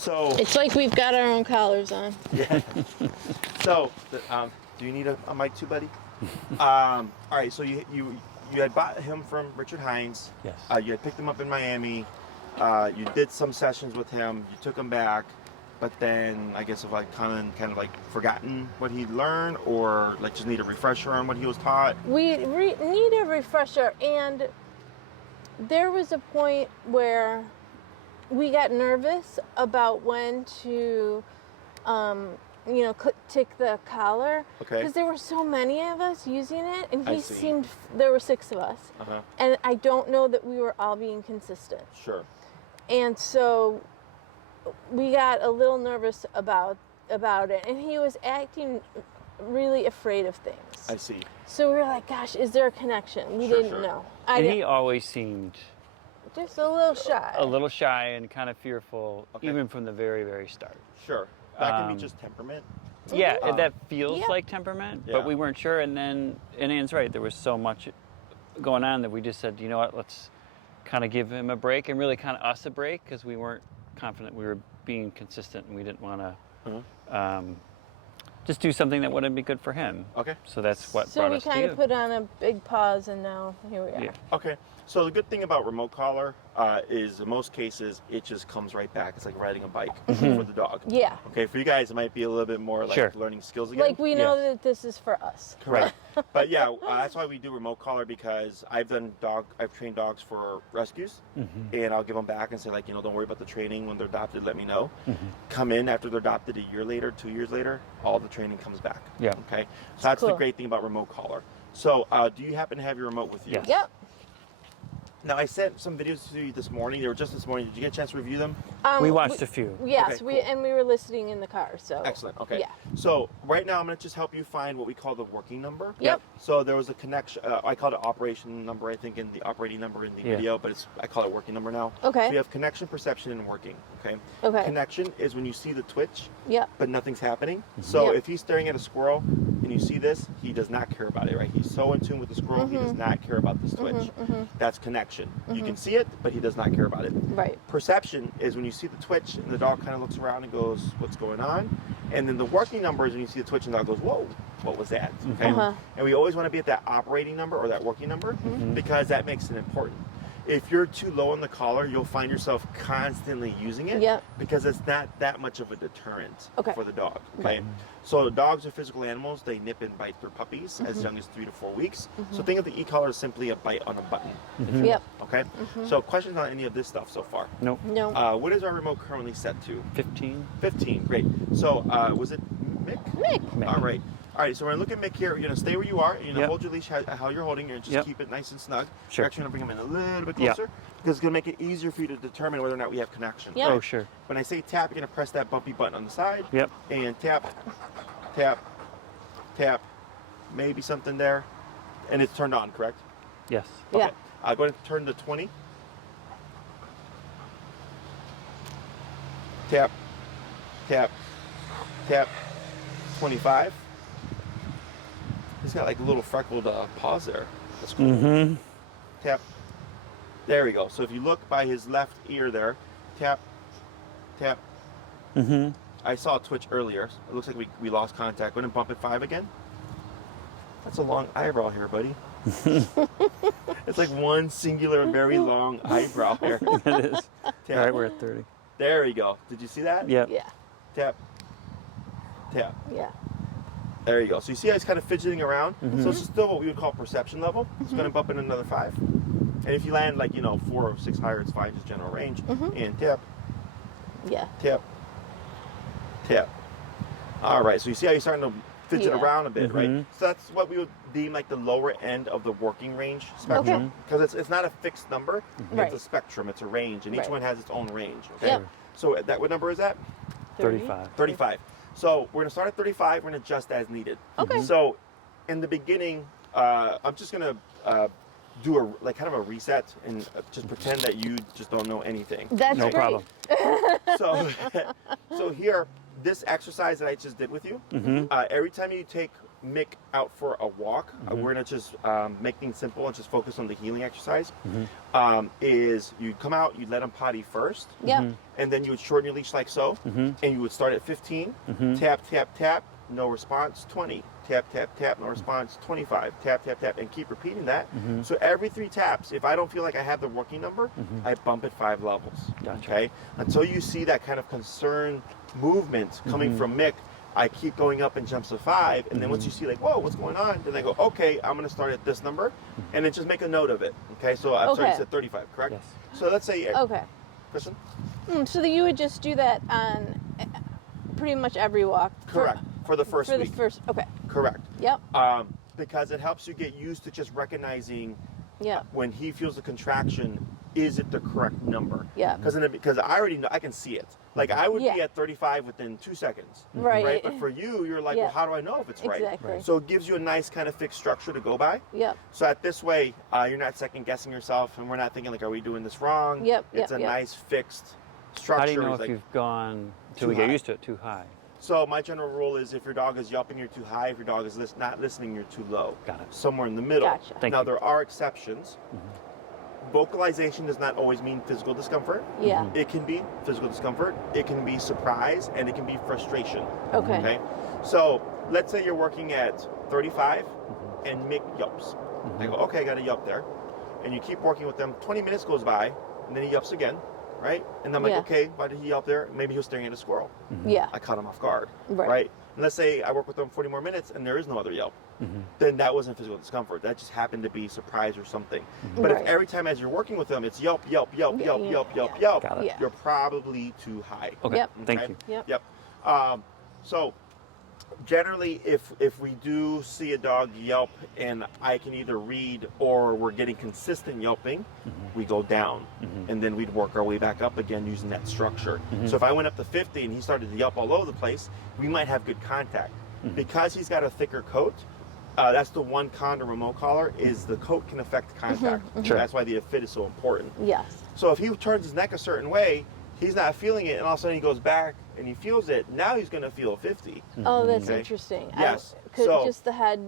So It's like we've got our own collars on. yeah. So do you need a mic too, buddy? All right. So you had bought him from Richard Hines. Yes. You had picked him up in Miami. You did some sessions with him. You took him back, but then I guess like kind of like forgotten what he'd learned, or like just need a refresher on what he was taught. We need a refresher, and there was a point where we got nervous about when to, tick the collar. Okay. Because there were so many of us using it, and I he see. seemed, there were 6 of us. Uh-huh. And I don't know that we were all being consistent. Sure. And so we got a little nervous about it, and he was acting really afraid of things. I see. So we were like, gosh, is there a connection? We Sure, didn't sure. know. And he always seemed Just a little shy. a little shy and kind of fearful, Okay. even from the very, very start. Sure. That can be just temperament. Yeah, Mhm. that feels Yeah. like temperament, Yeah. but we weren't sure. And then, and Ann's right, there was so much going on that we just said, you know what, let's kind of give him a break, and really kind of us a break, because we weren't confident we were being consistent, and we didn't want to just do something that wouldn't be good for him. Okay. So that's what So brought we us to kind you. of put on a big pause, and now here we are. Yeah. Okay. So the good thing about remote collar is in most cases it just comes right back. It's like riding a bike for the dog. Yeah. Okay. For you guys, it might be a little bit more like Sure. learning skills again. Like we know Yes. that this is for us. Correct. But yeah, that's why we do remote collar, because I've trained dogs for rescues, and I'll give them back and say, like, don't worry about the training when they're adopted. Let me know. Come in after they're adopted a year later, 2 years later, all the training comes back. Yeah. Okay. So that's the Cool. great thing about remote collar. So do you happen to have your remote with you? Yes. Yep. Now I sent some videos to you this morning. They were just this morning. Did you get a chance to review them? We watched a few. Yes, Okay, cool. we were listening in the car. So Excellent. Okay. Yeah. So right now I'm going to just help you find what we call the working number. Yep. So there was a connection. I called it operation number, I think, in the operating number in the Yeah. video, but I call it working number now. Okay. So you have connection, perception, and working. Okay. Okay. Connection is when you see the twitch, Yep. but nothing's happening. So Yep. if he's staring at a squirrel and you see this, he does not care about it, right? He's so in tune with the squirrel, he does not care about this twitch. That's connection. You can see it, but he does not care about it. Right. Perception is when you see the twitch and the dog kind of looks around and goes, what's going on? And then the working number is when you see the twitch and the dog goes, whoa, what was that? Okay. And we always want to be at that operating number or that working number because that makes it important. If you're too low on the collar, you'll find yourself constantly using it Yep. because it's not that much of a deterrent Okay. for the dog. Okay. So dogs are physical animals. They nip and bite their puppies as young as 3 to 4 weeks. So think of the e-collar as simply a bite on a button. Yep. Okay. So questions on any of this stuff so far? Nope. No. What is our remote currently set to? 15. 15. Great. So was it Mick? Mick. All right. All right, so we're going to look at Mick here. You're going to stay where you are. You're going to Yep. hold your leash how you're holding. You're going to just keep it nice and snug. Sure. We're actually going to bring him in a little bit Yep. closer because it's going to make it easier for you to determine whether or not we have connection. Yep. Oh, sure. When I say tap, you're going to press that bumpy button on the side. Yep. And tap, tap, tap. Maybe something there. And it's turned on, correct? Yes. Yeah. Okay. Go ahead and turn to 20. Tap, tap, tap. 25. He's got like a little freckled paws there. That's cool. Tap. There we go. So if you look by his left ear there, tap, tap. I saw a twitch earlier. It looks like we lost contact. Go ahead and bump it 5 again. That's a long eyebrow here, buddy. It's like one singular, very long eyebrow here. It is. Tap. All right, we're at 30. There we go. Did you see that? Yep. Yeah. Tap, tap. Yeah. There you go. So you see how he's kind of fidgeting around? So this is still what we would call perception level. It's going to bump in another 5. And if you land like, 4 or 6 higher, it's fine, just general range. And tap, Yeah. tap, tap. All right. So you see how he's starting to fidget Yeah. around a bit, right? So that's what we would deem like the lower end of the working range spectrum. Because it's not a fixed number. Right. It's a spectrum. It's a range. And each Right. one has its own range. Okay. Yep. So what number is that? 35. 35. So we're going to start at 35. We're going to adjust as needed. Okay. So in the beginning, I'm just going to do kind of a reset and just pretend that you just don't know anything. That's No great. problem. So, so here, this exercise that I just did with you, every time you take Mick out for a walk, we're gonna just make things simple and just focus on the healing exercise. Is you come out, you let him potty first, Yep. and then you would shorten your leash like so, and you would start at 15, tap, tap, tap, no response, 20, tap, tap, tap, no response, 25, tap, tap, tap, and keep repeating that. So every 3 taps, if I don't feel like I have the working number, I bump it 5 levels. Gotcha. Okay, until you see that kind of concerned movement coming from Mick, I keep going up in jumps of 5, and then once you see like, whoa, what's going on? Then I go, okay, I'm gonna start at this number, and then just make a note of it. Okay, so I'm sorry, you said 35, correct? Yes. So let's say, Okay. Kristen? So that you would just do that on pretty much every walk. Correct. For the first For week. the first. Okay. Correct. Yep. Because it helps you get used to just recognizing Yep. when he feels a contraction, is it the correct number? Yeah. Because I already know, I can see it. Like I would be Yeah. at 35 within 2 seconds. Right. But for you, you're like, Yeah. well, how do I know if it's right? Exactly. So it gives you a nice kind of fixed structure to go by. Yep. So at this way, you're not second guessing yourself, and we're not thinking like, are we doing this wrong? Yep, It's yep, a yep. nice fixed structure. How do you know It's if like- you've gone Too till we get high. used to it too high? So my general rule is if your dog is yelping, you're too high. If your dog is not listening, you're too low. Got it. Somewhere in the middle. Gotcha. Thank Now you. there are exceptions. Vocalization does not always mean physical discomfort. Yeah. It can be physical discomfort. It can be surprise, and it can be frustration. Okay. Okay. So let's say you're working at 35, and Mick yelps. I go, okay, I got a yelp there, and you keep working with them. 20 minutes goes by, and then he yelps again, right? And I'm like, Yeah. okay, why did he yelp there? Maybe he was staring at a squirrel. Yeah. I caught him off guard, Right. And let's say I work with them 40 more minutes and there is no other yelp. Then that wasn't physical discomfort. That just happened to be surprise or something. But Right. if every time as you're working with them, it's yelp, yelp, yelp, Yeah, yelp, yeah, yelp, yelp, yeah. yelp, Got it. Yeah. you're probably too high. Okay. Yep. Thank Okay? you. Yep. Yep. So generally, if we do see a dog yelp and I can either read or we're getting consistent yelping, we go down, and then we'd work our way back up again using that structure. So if I went up to 50 and he started to yelp all over the place, we might have good contact. Because he's got a thicker coat, that's the one con to remote collar is the coat can affect contact. Sure. That's why the fit is so important. Yes. So if he turns his neck a certain way, he's not feeling it, and all of a sudden he goes back and he feels it. Now he's going to feel 50. Oh, that's Okay. interesting. Yes. Could So- just the head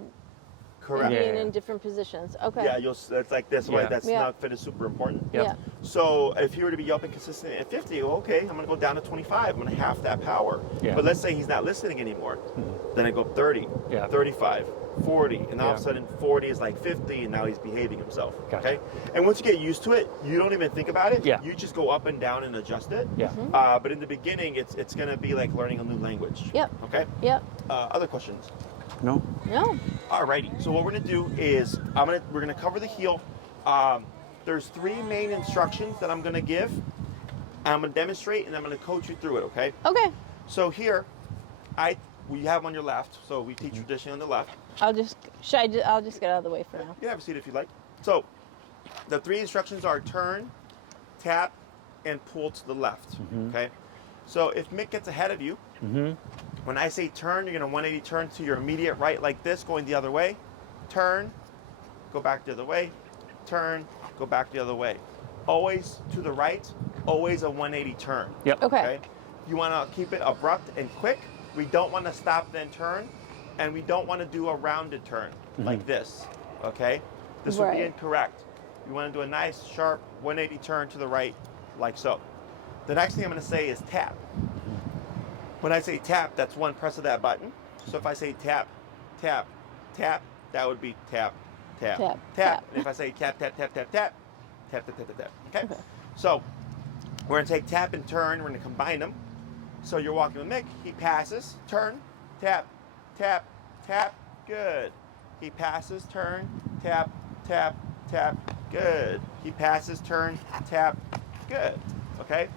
Correct. being Yeah. in different positions. Okay. Yeah, it's like this way. Yeah. That's Yeah. not fit is super important. Yep. Yeah. So if he were to be yelping consistent at 50, well, okay, I'm going to go down to 25. I'm going to half that power. Yeah. But let's say he's not listening anymore. Then I go up 30, Yeah. 35, 40, and all of a Yeah. sudden 40 is like 50, and now he's behaving himself. Gotcha. Okay. And once you get used to it, you don't even think about it. Yeah. You just go up and down and adjust it. Yeah. But in the beginning, it's going to be like learning a new language. Yep. Okay. Yep. Other questions? No. No. Alrighty, so what we're gonna do is we're gonna cover the heel. There's 3 main instructions that I'm gonna give. I'm gonna demonstrate and I'm gonna coach you through it. Okay. Okay. So here, we have on your left. So we teach traditionally on the left. I'll just I'll just get out of the way for now. You can have a seat if you like. So the 3 instructions are turn, tap, and pull to the left. Okay. So if Mick gets ahead of you, when I say turn, you're going to 180 turn to your immediate right like this, going the other way. Turn, go back the other way. Turn, go back the other way. Always to the right, always a 180 turn. Yep. Okay. You want to keep it abrupt and quick. We don't want to stop then turn, and we don't want to do a rounded turn like this. Okay? This would be Right. incorrect. You want to do a nice, sharp 180 turn to the right like so. The next thing I'm going to say is tap. When I say tap, that's one press of that button. So if I say tap, tap, tap, that would be tap, tap, Tap, tap. tap. And if I say tap, tap, tap, tap, tap, tap, tap, tap, tap, tap. Okay? So we're going to take tap and turn. We're going to combine them. So you're walking with Mick. He passes, turn, tap, tap, tap, good. He passes, turn, tap, tap, tap, good. He passes, turn, tap, good. Okay?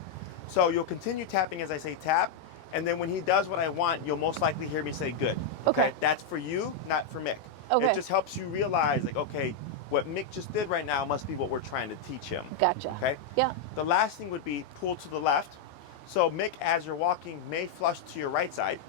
So you'll continue tapping as I say tap, and then when he does what I want, you'll most likely hear me say good. Okay. That's for you, not for Mick. Okay. It just helps you realize, like, okay, what Mick just did right now must be what we're trying to teach him. Gotcha. Okay? Yeah. The last thing would be pull to the left. So Mick, as you're walking, may flush to your right side.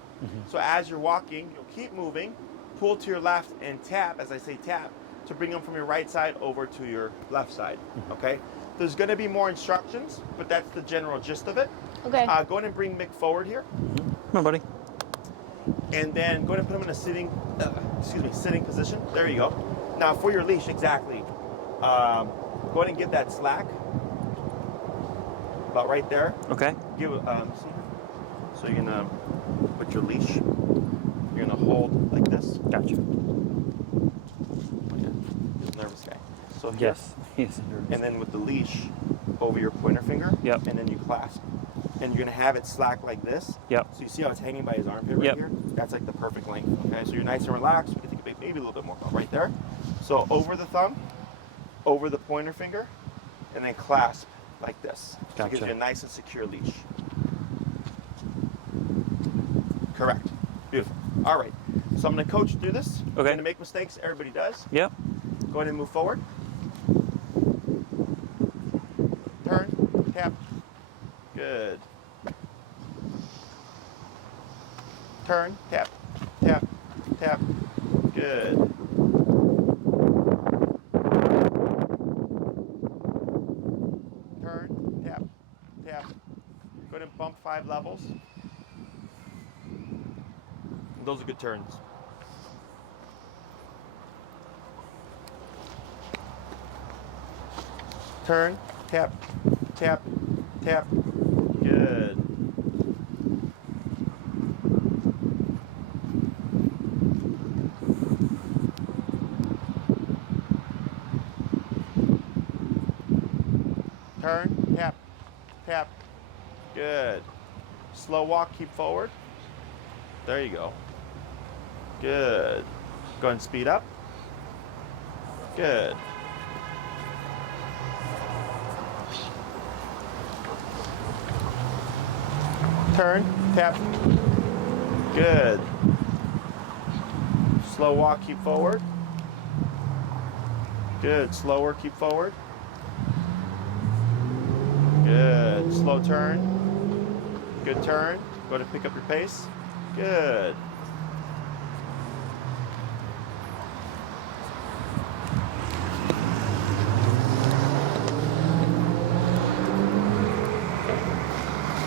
So as you're walking, you'll keep moving, pull to your left, and tap, as I say tap, to bring them from your right side over to your left side. Okay? There's going to be more instructions, but that's the general gist of it. Okay. Go ahead and bring Mick forward here, Come on, buddy. and then go ahead and put him in a sitting sitting position. There you go. Now for your leash, exactly. Go ahead and give that slack. About right there. Okay. Give it. See. So you're gonna put your leash. You're gonna hold like this. Gotcha. Okay. He's a nervous guy. So here, Yes. He's nervous. and then with the leash over your pointer finger. Yep. And then you clasp. And you're gonna have it slack like this. Yep. So you see how it's hanging by his armpit right Yep. here? That's like the perfect length. Okay. So you're nice and relaxed. We can think maybe a little bit more right there. So over the thumb, over the pointer finger, and then clasp like this. So it gives Gotcha. you a nice and secure leash. Correct. Beautiful. All right. So I'm going to coach you through this. Okay. You're going to make mistakes. Everybody does. Yep. Go ahead and move forward. Turn. Tap. Good. Turn. Tap. Tap. Tap. Good. Turn. Tap. Tap. Go ahead and bump 5 levels. Those are good turns. Turn, tap, tap, tap. Good. Turn, tap, tap. Good. Slow walk, keep forward. There you go. Good. Go ahead and speed up. Good. Turn, tap. Good. Slow walk, keep forward. Good. Slower, keep forward. Good. Slow turn. Good turn. Go to pick up your pace. Good.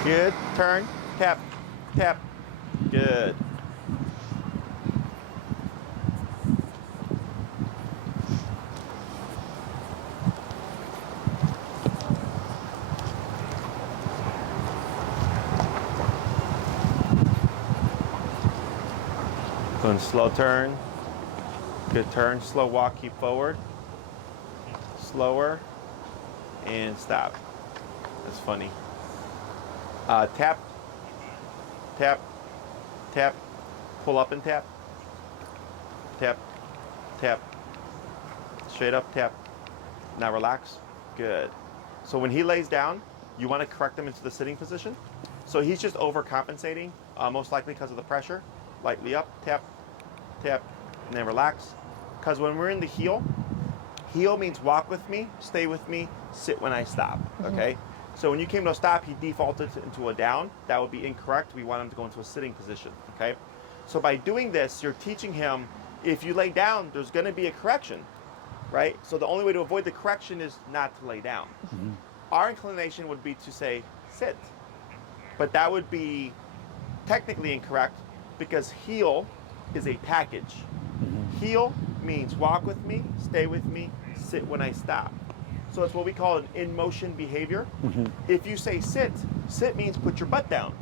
Good. Turn. Tap. Tap. Good. Go and slow turn. Good turn. Slow walk. Keep forward. Slower. And stop. That's funny. Tap, tap, tap, pull up and tap, tap, tap, straight up, tap. Now relax. Good. So when he lays down, you want to correct him into the sitting position. So he's just overcompensating, most likely because of the pressure. Lightly up, tap, tap, and then relax. Because when we're in the heel means walk with me, stay with me, sit when I stop, okay? So when you came to a stop, he defaulted into a down. That would be incorrect. We want him to go into a sitting position, okay? So by doing this, you're teaching him, if you lay down, there's gonna be a correction, right? So the only way to avoid the correction is not to lay down. Our inclination would be to say, sit. But that would be technically incorrect because heel is a package. Heel means walk with me, stay with me, sit when I stop. So it's what we call an in-motion behavior. If you say sit, sit means put your butt down.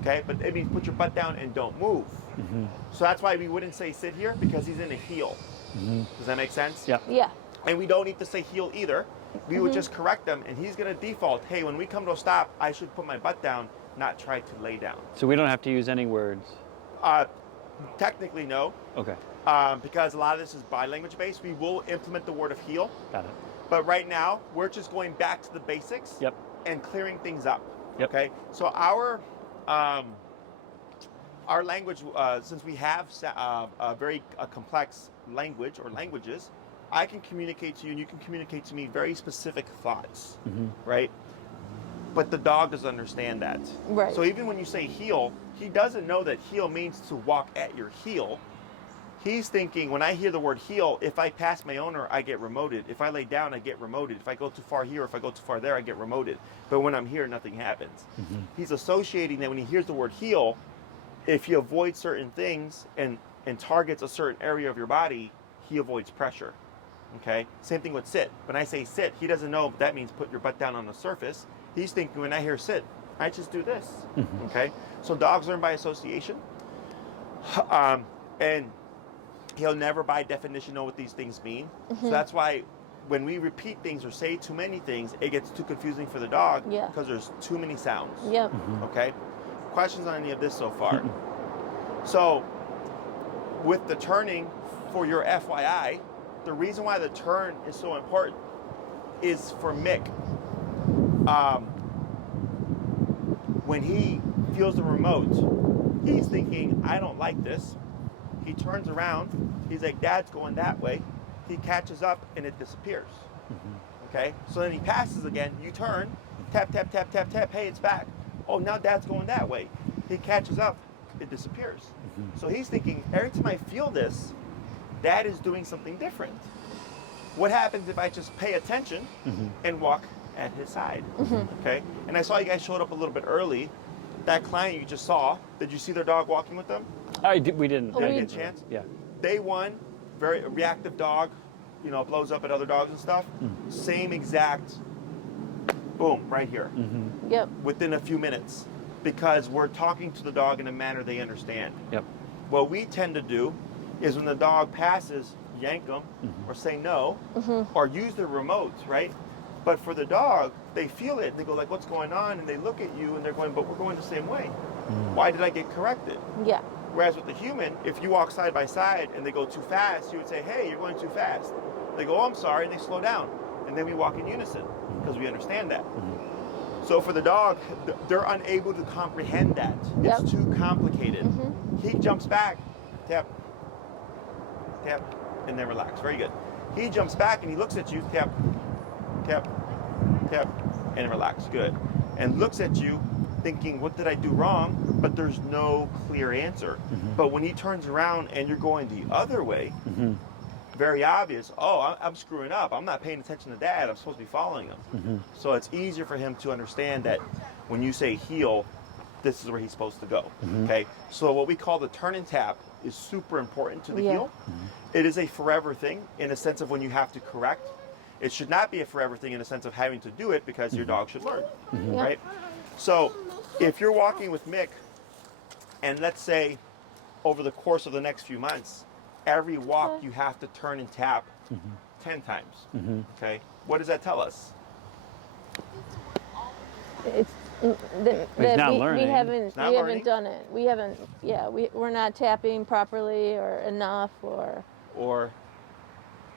Okay, but it means put your butt down and don't move. So that's why we wouldn't say sit here because he's in a heel. Does that make sense? Yeah. Yeah. And we don't need to say heel either. We would just correct him and he's gonna default, hey, when we come to a stop, I should put my butt down, not try to lay down. So we don't have to use any words. Technically, no. Okay. Because a lot of this is bi-language based. We will implement the word of heel. Got it. But right now, we're just going back to the basics Yep. and clearing things up. Yep. Okay. So our language, since we have a very complex language or languages, I can communicate to you, and you can communicate to me very specific thoughts, right? But the dog doesn't understand that. Right. So even when you say heel, he doesn't know that heel means to walk at your heel. He's thinking, when I hear the word heel, if I pass my owner, I get remoted. If I lay down, I get remoted. If I go too far here, if I go too far there, I get remoted. But when I'm here, nothing happens. He's associating that when he hears the word heel, if he avoids certain things and and targets a certain area of your body, he avoids pressure. Okay? Same thing with sit. When I say sit, he doesn't know that means put your butt down on the surface. He's thinking when I hear sit, I just do this. Okay? So dogs learn by association. And he'll never by definition know what these things mean. So that's why when we repeat things or say too many things, it gets too confusing for the dog because there's too many sounds. Yep. Okay? Questions on any of this so far? So with the turning, for your FYI, the reason why the turn is so important is for Mick. When he feels the remote, he's thinking, I don't like this. He turns around. He's like, Dad's going that way. He catches up and it disappears. Okay? So then he passes again. You turn. Tap, tap, tap, tap, tap. Hey, it's back. Oh, now Dad's going that way. He catches up. It disappears. So he's thinking, every time I feel this, Dad is doing something different. What happens if I just pay attention and walk at his side? Okay? And I saw you guys showed up a little bit early. That client you just saw, did you see their dog walking with them? We didn't. Oh, Did I we- get a chance? Yeah. Day one, very reactive dog, you know, blows up at other dogs and stuff. Same exact, boom, right here, Yep. within a few minutes, because we're talking to the dog in a manner they understand. Yep. What we tend to do is when the dog passes, yank them or say no or use the remotes, right? But for the dog, they feel it. They go like, what's going on? And they look at you and they're going, but we're going the same way. Why did I get corrected? Yeah. Whereas with the human, if you walk side by side and they go too fast, you would say, hey, you're going too fast. They go, oh, I'm sorry, and they slow down. And then we walk in unison because we understand that. So for the dog, they're unable to comprehend that. Yep. It's too complicated. He jumps back, tap, tap, and then relax. Very good. He jumps back and he looks at you, tap, tap, tap, and relax. Good. And looks at you thinking, what did I do wrong? But there's no clear answer. But when he turns around and you're going the other way, very obvious, oh, I'm screwing up. I'm not paying attention to Dad. I'm supposed to be following him. So it's easier for him to understand that when you say heel, this is where he's supposed to go. Okay? So what we call the turn and tap is super important to the heel. It is a forever thing in a sense of when you have to correct. It should not be a forever thing in a sense of having to do it because your dog should learn, right? So if you're walking with Mick, and let's say over the course of the next few months, every walk you have to turn and tap 10 times, okay? What does that tell us? It's He's not we learning. haven't Not we learning. haven't done it. We haven't. Yeah, we're not tapping properly or enough or Or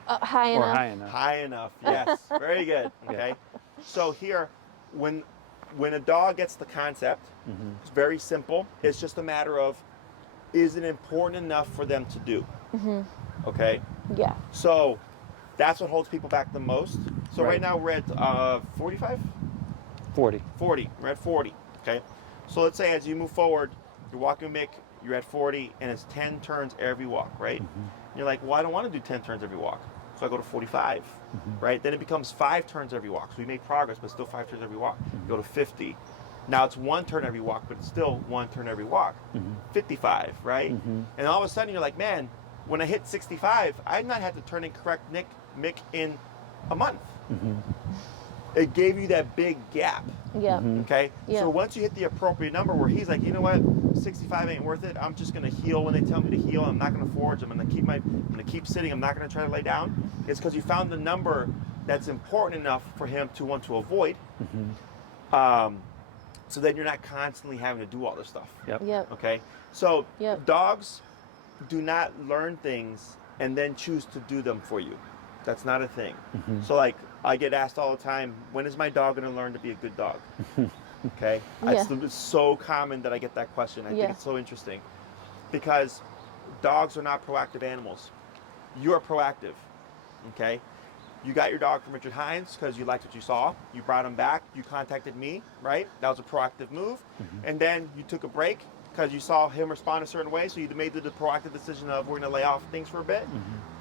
high Or enough. high enough. high enough, yes, very good, okay? So here, when a dog gets the concept, it's very simple. It's just a matter of, is it important enough for them to do? Okay? Yeah. So that's what holds people back the most. So right Right. now we're at 45? 40. 40. We're at 40, okay? So let's say as you move forward, you're walking Mick, you're at 40, and it's 10 turns every walk, right? You're like, well, I don't want to do 10 turns every walk. So I go to 45, right? Then it becomes 5 turns every walk. So we made progress, but still 5 turns every walk. Go to 50. Now it's 1 turn every walk, but it's still 1 turn every walk. 55, right? And all of a sudden you're like, man, when I hit 65, I've not had to turn and correct Mick in a month. It gave you that big gap. Yeah. Okay? Yeah. So once you hit the appropriate number where he's like, you know what, 65 ain't worth it. I'm just gonna heel when they tell me to heel. I'm not gonna forge. I'm gonna keep sitting. I'm not gonna try to lay down. It's because you found the number that's important enough for him to want to avoid. So then you're not constantly having to do all this stuff. Yep. Yep. Okay? So Yep. dogs do not learn things and then choose to do them for you. That's not a thing. So like I get asked all the time, when is my dog going to learn to be a good dog? Okay? Yeah. It's so common that I get that question. I think it's so interesting because dogs are not proactive animals. You're proactive. Okay? You got your dog from Richard Hines because you liked what you saw. You brought him back. You contacted me, right? That was a proactive move. And then you took a break because you saw him respond a certain way. So you made the proactive decision of we're going to lay off things for a bit.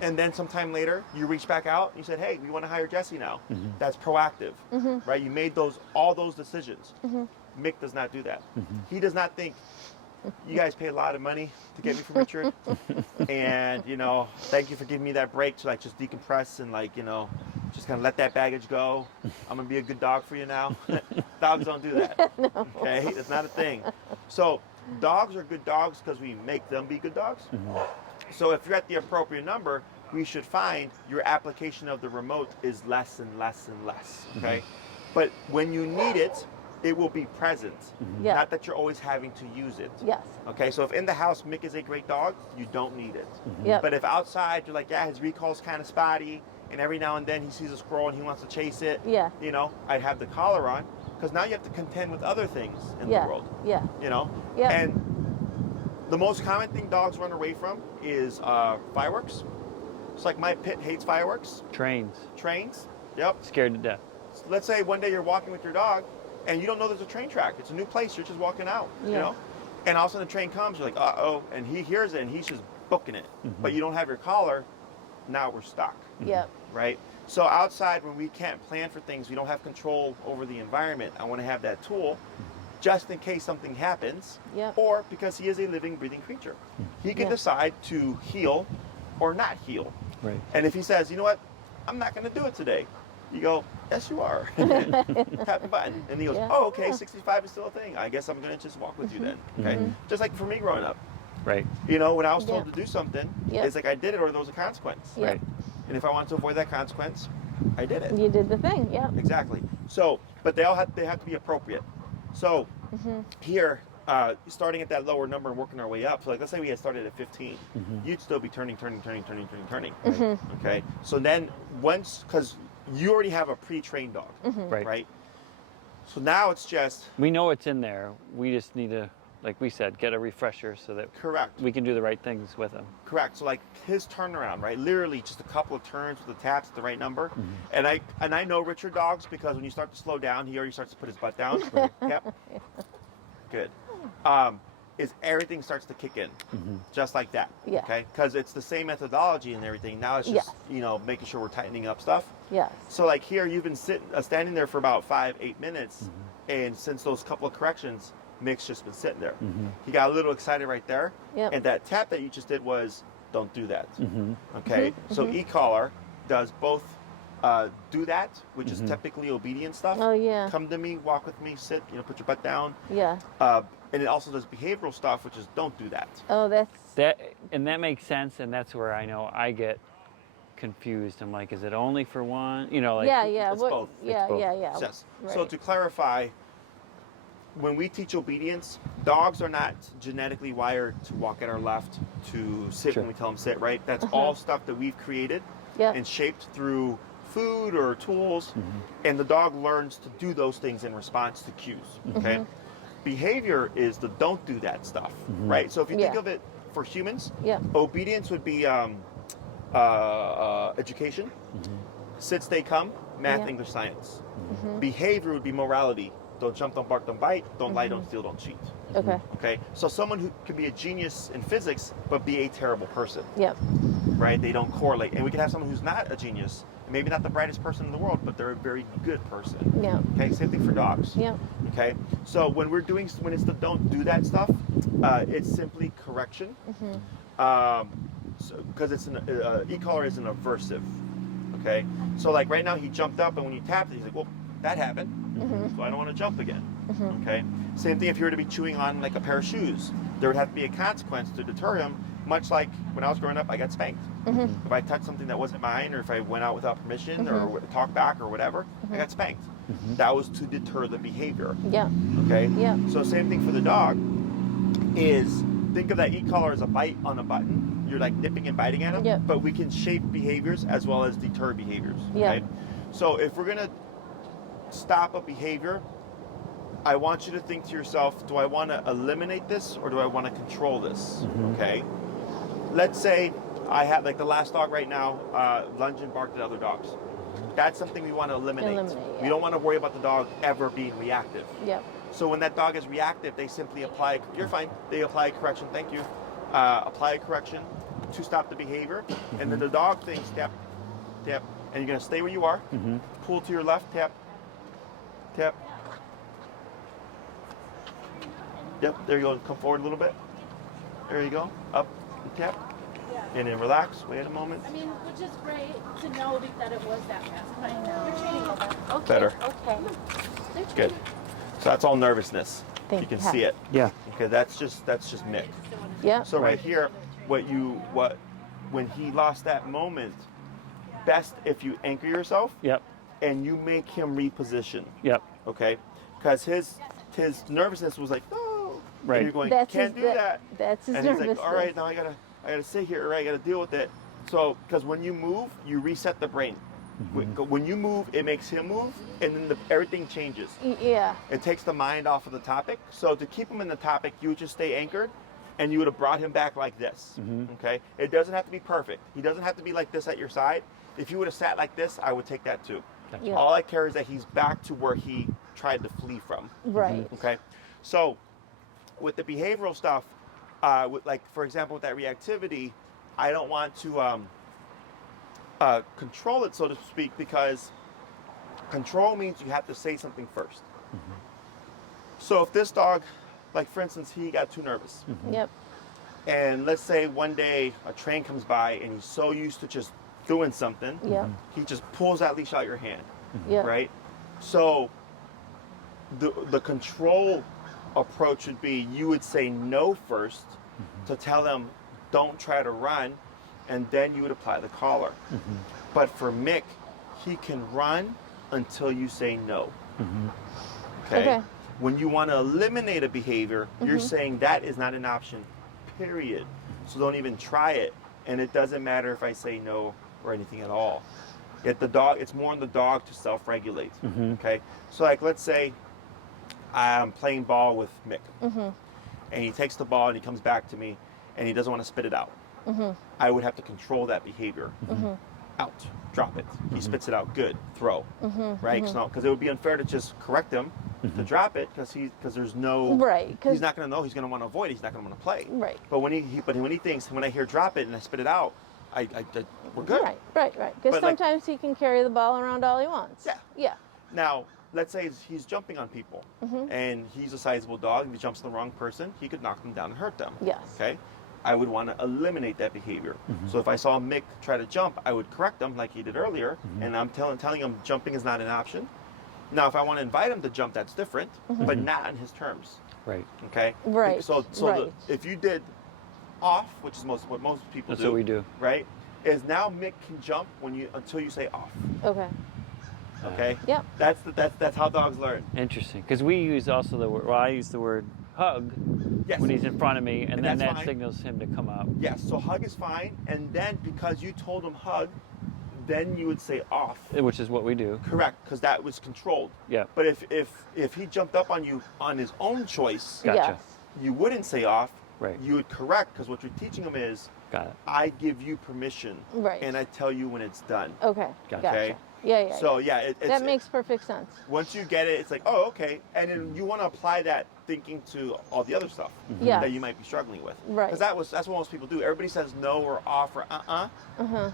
And then sometime later, you reached back out and you said, hey, we want to hire Jesse now. That's proactive, right? You made all those decisions. Mick does not do that. He does not think, you guys pay a lot of money to get me from Richard. And, you know, thank you for giving me that break to like just decompress and like, you know, just kind of let that baggage go. I'm going to be a good dog for you now. Dogs don't do that. No. Okay? It's not a thing. So dogs are good dogs because we make them be good dogs. So if you're at the appropriate number, we should find your application of the remote is less and less and less. Okay? But when you need it, it will be present. Yeah. Not that you're always having to use it. Yes. Okay, so if in the house Mick is a great dog, you don't need it. Yep. But if outside you're like, yeah, his recall's kind of spotty, and every now and then he sees a squirrel and he wants to chase it, Yeah. you know, I'd have the collar on, because now you have to contend with other things in Yeah. the world, Yeah. you know? Yeah. And the most common thing dogs run away from is fireworks. It's like my pit hates fireworks. Trains. Trains, yep. Scared to death. Let's say one day you're walking with your dog and you don't know there's a train track. It's a new place. You're just walking out, you Yeah. know? And all of a sudden the train comes, you're like, uh-oh, and he hears it and he's just booking it. But you don't have your collar, now we're stuck, Yep. right? So outside, when we can't plan for things, we don't have control over the environment. I want to have that tool just in case something happens, Yep. or because he is a living, breathing creature. He can Yeah. decide to heal or not heal. Right. And if he says, you know what, I'm not going to do it today, you go, yes, you are. Tap the button. And he goes, Yeah. oh, okay, 65 is still a thing. I guess I'm going to just walk with you then. Okay. Just like for me growing up. Right. You know, when I was told Yeah. to do something, Yeah. it's like I did it or there was a consequence. Yep. Right. And if I wanted to avoid that consequence, I did it. You did the thing. Yep. Exactly. So, but they have to be appropriate. So here, starting at that lower number and working our way up. So like, let's say we had started at 15, you'd still be turning. Okay. So then once, because you already have a pre-trained dog, right? So now it's just We know it's in there. We just need to, like we said, get a refresher so that correct. we can do the right things with him. Correct. So like his turnaround, right? Literally just a couple of turns with the taps at the right number. And I know Richard dogs because when you start to slow down, he already starts to put his butt down. Yep. Good. Is everything starts to kick in, just like that. Yeah. Okay. Because it's the same methodology and everything. Now it's just you know making sure we're tightening up stuff. Yes. So like here, you've been standing there for about 5-8 minutes, and since those couple of corrections, Mick's just been sitting there. He got a little excited right there, Yep. and that tap that you just did was, don't do that. Okay, so e-collar does both do that, which is typically obedience stuff. Oh yeah. Come to me, walk with me, sit, you know, put your butt down. Yeah. And it also does behavioral stuff, which is don't do that. Oh, that's. That makes sense, and that's where I know I get confused. I'm like, is it only for one? You know, like Yeah. Yeah. it's What? both. Yeah. It's both. Yeah. Yeah. Yes. Right. So to clarify, when we teach obedience, dogs are not genetically wired to walk at our left, to sit Sure. when we tell them sit, right? That's all stuff that we've created Yep. and shaped through food or tools, and the dog learns to do those things in response to cues, okay? Behavior is the don't do that stuff, right? So if you think Yeah. of it for humans, Yeah. obedience would be education, sit, stay, come, math, Yeah. English, science. Behavior would be morality. Don't jump, don't bark, don't bite, don't lie, Mm-hmm. don't steal, don't cheat. Okay. Okay? So someone who can be a genius in physics but be a terrible person, Yep. right? They don't correlate. And we can have someone who's not a genius, maybe not the brightest person in the world, but they're a very good person. Yeah. Okay? Same thing for dogs. Yeah. Okay? So when it's the don't do that stuff, it's simply correction. Because it's an e-collar is an aversive. Okay? So like right now he jumped up and when you tapped it, he's like, well, that happened. So I don't want to jump again. Okay? Same thing if you were to be chewing on like a pair of shoes. There would have to be a consequence to deter him, much like when I was growing up, I got spanked. If I touched something that wasn't mine, or if I went out without permission, or talked back, or whatever, I got spanked. That was to deter the behavior. Yeah. Okay? Yeah. So same thing for the dog is think of that e-collar as a bite on a button. You're like nipping and biting at him, Yep. but we can shape behaviors as well as deter behaviors. Yeah. Okay? So if we're gonna stop a behavior, I want you to think to yourself, do I want to eliminate this or do I want to control this? Okay. Let's say I have like the last dog right now, lunged and barked at other dogs. That's something we want to eliminate. Yeah. We don't want to worry about the dog ever being reactive. Yep. So when that dog is reactive, they simply apply, you're fine, they apply a correction, thank you. Apply a correction to stop the behavior. And then the dog thinks, tap, tap, and you're going to stay where you are, pull to your left, tap, tap. Yep, there you go. Come forward a little bit. There you go. Up and tap. And then relax. Wait a moment. I mean, which is great to know that it was that fast. I know. They're training well better. Okay. Better. Okay. They're Good. training. So that's all nervousness. You can see it. Yeah. Okay, that's just Mick. Yeah. So right here, when he lost that moment, best if you anchor yourself Yep. and you make him reposition. Yep. Okay, because his nervousness was like, oh, Right. And you're going, That's can't his, do that. That's his And he's nervousness. like, all right, now I gotta sit here, right? I gotta deal with it. So, because when you move, you reset the brain. When you move, it makes him move, and then everything changes. Yeah. It takes the mind off of the topic. So to keep him in the topic, you would just stay anchored, and you would have brought him back like this. Okay? It doesn't have to be perfect. He doesn't have to be like this at your side. If you would have sat like this, I would take that too. Gotcha. Yeah. All I care is that he's back to where he tried to flee from. Right. Okay? So with the behavioral stuff, like for example with that reactivity, I don't want to control it, so to speak, because control means you have to say something first. So if this dog, like for instance, he got too nervous, Yep. and let's say one day a train comes by and he's so used to just doing something, Yep. he just pulls that leash out your hand, Yep. right? So the control approach would be you would say no first to tell them don't try to run, and then you would apply the collar. But for Mick, he can run until you say no. Okay? When you want to eliminate a behavior, you're saying that is not an option, period. So don't even try it. And it doesn't matter if I say no or anything at all. It's more on the dog to self-regulate. Okay? So like let's say I'm playing ball with Mick, and he takes the ball and he comes back to me and he doesn't want to spit it out. I would have to control that behavior. Out, drop it. He spits it out, good, throw, right? Because it would be unfair to just correct him to drop it because there's no, Right. he's not going to know, he's going to want to avoid it, he's not going to want to play. Right. But when he thinks, when I hear drop it and I spit it out, we're good. Right. Because But, like- sometimes he can carry the ball around all he wants. Yeah. Yeah. Now, let's say he's jumping on people, and he's a sizable dog. If he jumps on the wrong person, he could knock them down and hurt them. Yes. Okay? I would want to eliminate that behavior. So if I saw Mick try to jump, I would correct him like he did earlier, and I'm telling him jumping is not an option. Now, if I want to invite him to jump, that's different, but not on his terms. Right. Okay? Right. So right. If you did off, which is what most people That's do. what we do. Right? Is now Mick can jump until you say off. Okay. Okay? Yep. That's how dogs learn. Interesting. Because we use also the word, well, I use the word hug Yes. when he's in front of me, and then that's that fine. signals him to come up. Yes, so hug is fine, and then because you told him hug, then you would say off. Which is what we do. Correct, because that was controlled. Yeah. But if he jumped up on you on his own choice, Gotcha. Yes. you wouldn't say off. Right. You would correct, because what you're teaching him is, Got it. I give you permission, Right. and I tell you when it's done. Okay. Gotcha. Gotcha. Okay. Yeah. So yeah, it's, that makes perfect sense. once you get it, it's like, oh, okay, and then you want to apply that thinking to all the other stuff Yes. that you might be struggling with. Right. Because that's what most people do. Everybody says no or off or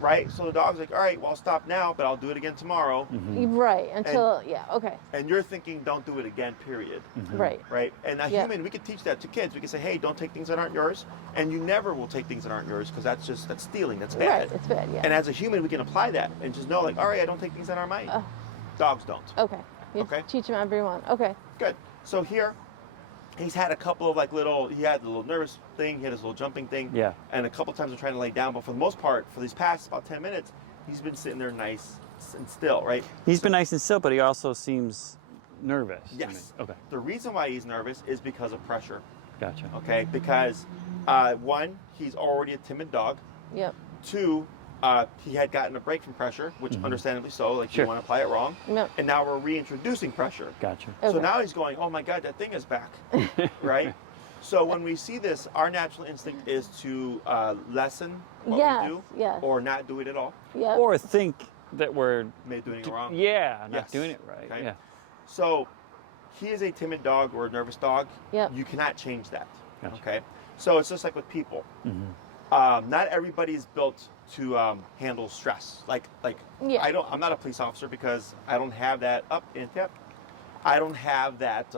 right? So the dog's like, all right, well, I'll stop now, but I'll do it again tomorrow. Right. Until okay. And you're thinking, don't do it again, period. Right. Right? And a Yeah. human, we could teach that to kids. We could say, hey, don't take things that aren't yours, and you never will take things that aren't yours because that's stealing. That's bad. Right. It's bad. Yeah. And as a human, we can apply that and just know, like, all right, I don't take things that aren't mine. Dogs don't. Okay. You Okay. Teach him everyone. Okay. Good. So here, he's had a couple of he had the little nervous thing, he had his little jumping thing. Yeah. And a couple times I'm trying to lay down, but for the most part, for these past about 10 minutes, he's been sitting there nice and still, right? He's been nice and still, but he also seems nervous. to Yes. me. Okay. The reason why he's nervous is because of pressure, Gotcha. okay? Because, one, he's already a timid dog. Yep. Two, he had gotten a break from pressure, which understandably so, like Sure. you want to apply it wrong. Yep. And now we're reintroducing pressure. Gotcha. So Okay. now he's going, oh my God, that thing is back, right? So when we see this, our natural instinct is to lessen what we do Yes. or not do it at all. Yep. Or think that we're Maybe doing it wrong. yeah, not Yes. doing it right. Okay. Yeah. So he is a timid dog or a nervous dog. Yep. You cannot change that. Gotcha. Okay. So it's just like with people. Not everybody is built to handle stress. Like Yeah. I'm not a police officer because I don't have that up and tap. I don't have that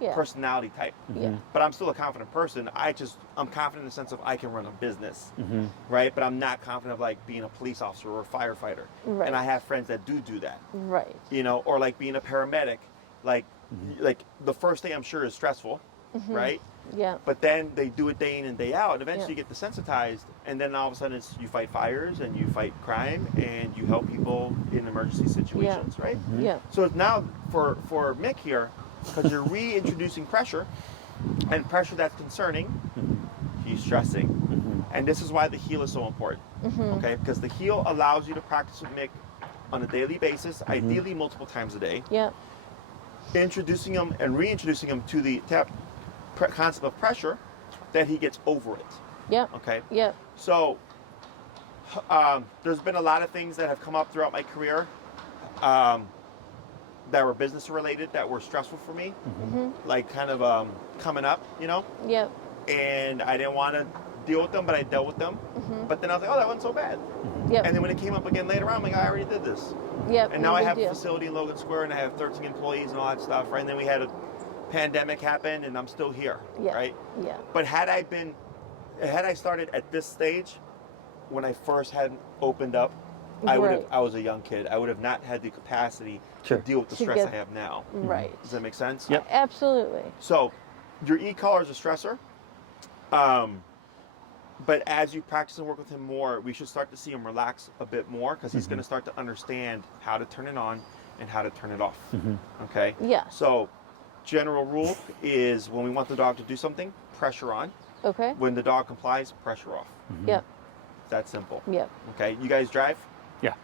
Yeah. personality type. Yeah. But I'm still a confident person. I'm confident in the sense of I can run a business, Mm-hmm. right? But I'm not confident of like being a police officer or a firefighter. Right. And I have friends that do that, Right. you know, or like being a paramedic. Like the first day I'm sure is stressful, right? Yeah. But then they do it day in and day out, and eventually Yeah. you get desensitized, and then all of a sudden you fight fires and you fight crime and you help people in emergency situations, right? Yeah. So now for Mick here, because you're reintroducing pressure, and pressure that's concerning, he's stressing. And this is why the heel is so important, okay? Because the heel allows you to practice with Mick on a daily basis, ideally multiple times a day, Yeah. introducing him and reintroducing him to the concept of pressure, that he gets over it, Yeah. okay? Yeah. So there's been a lot of things that have come up throughout my career that were business related, that were stressful for me, like kind of coming up, you know, Yeah. and I didn't want to deal with them, but I dealt with them. But then I was like, oh, that wasn't so bad. Yeah. And then when it came up again later on, I'm like, I already did this. Yeah. And now I big have a deal. facility in Logan Square, and I have 13 employees and all that stuff, right? And then we had a pandemic happen, and I'm still here, Yeah. right? Yeah. But had I started at this stage, when I first had opened up, I was a young kid. I would have not had the capacity Sure. to deal with the To stress get- I have now. Right. Does that make sense? Yep. Absolutely. So, your e-collar is a stressor. But as you practice and work with him more, we should start to see him relax a bit more, because he's going to start to understand how to turn it on and how to turn it off. Okay? Yeah. So, general rule is when we want the dog to do something, pressure on. Okay. When the dog complies, pressure off. Yep. It's that simple. Yep. Okay? You guys drive? Yeah.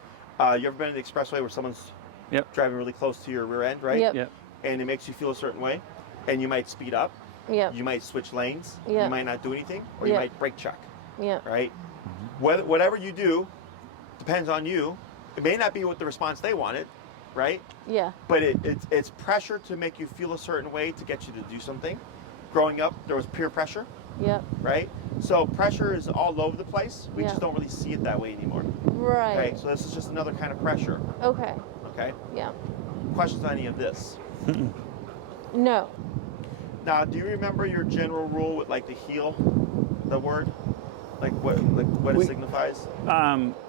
You ever been to the expressway where someone's Yep. driving really close to your rear end, right? Yep. Yep. And it makes you feel a certain way, and you might speed up, Yep. you might switch lanes, Yeah. you might not do anything, or you Yeah. might brake check, Yeah. right? Whatever you do depends on you. It may not be what the response they wanted, right? Yeah. But it's pressure to make you feel a certain way to get you to do something. Growing up, there was peer pressure, Yep. right? So pressure is all over the place. We Yeah. just don't really see it that way anymore. Right. Okay, so this is just another kind of pressure. Okay. Okay, Yeah. questions on any of this? No. Now, do you remember your general rule with like the heel, the word, like what it signifies?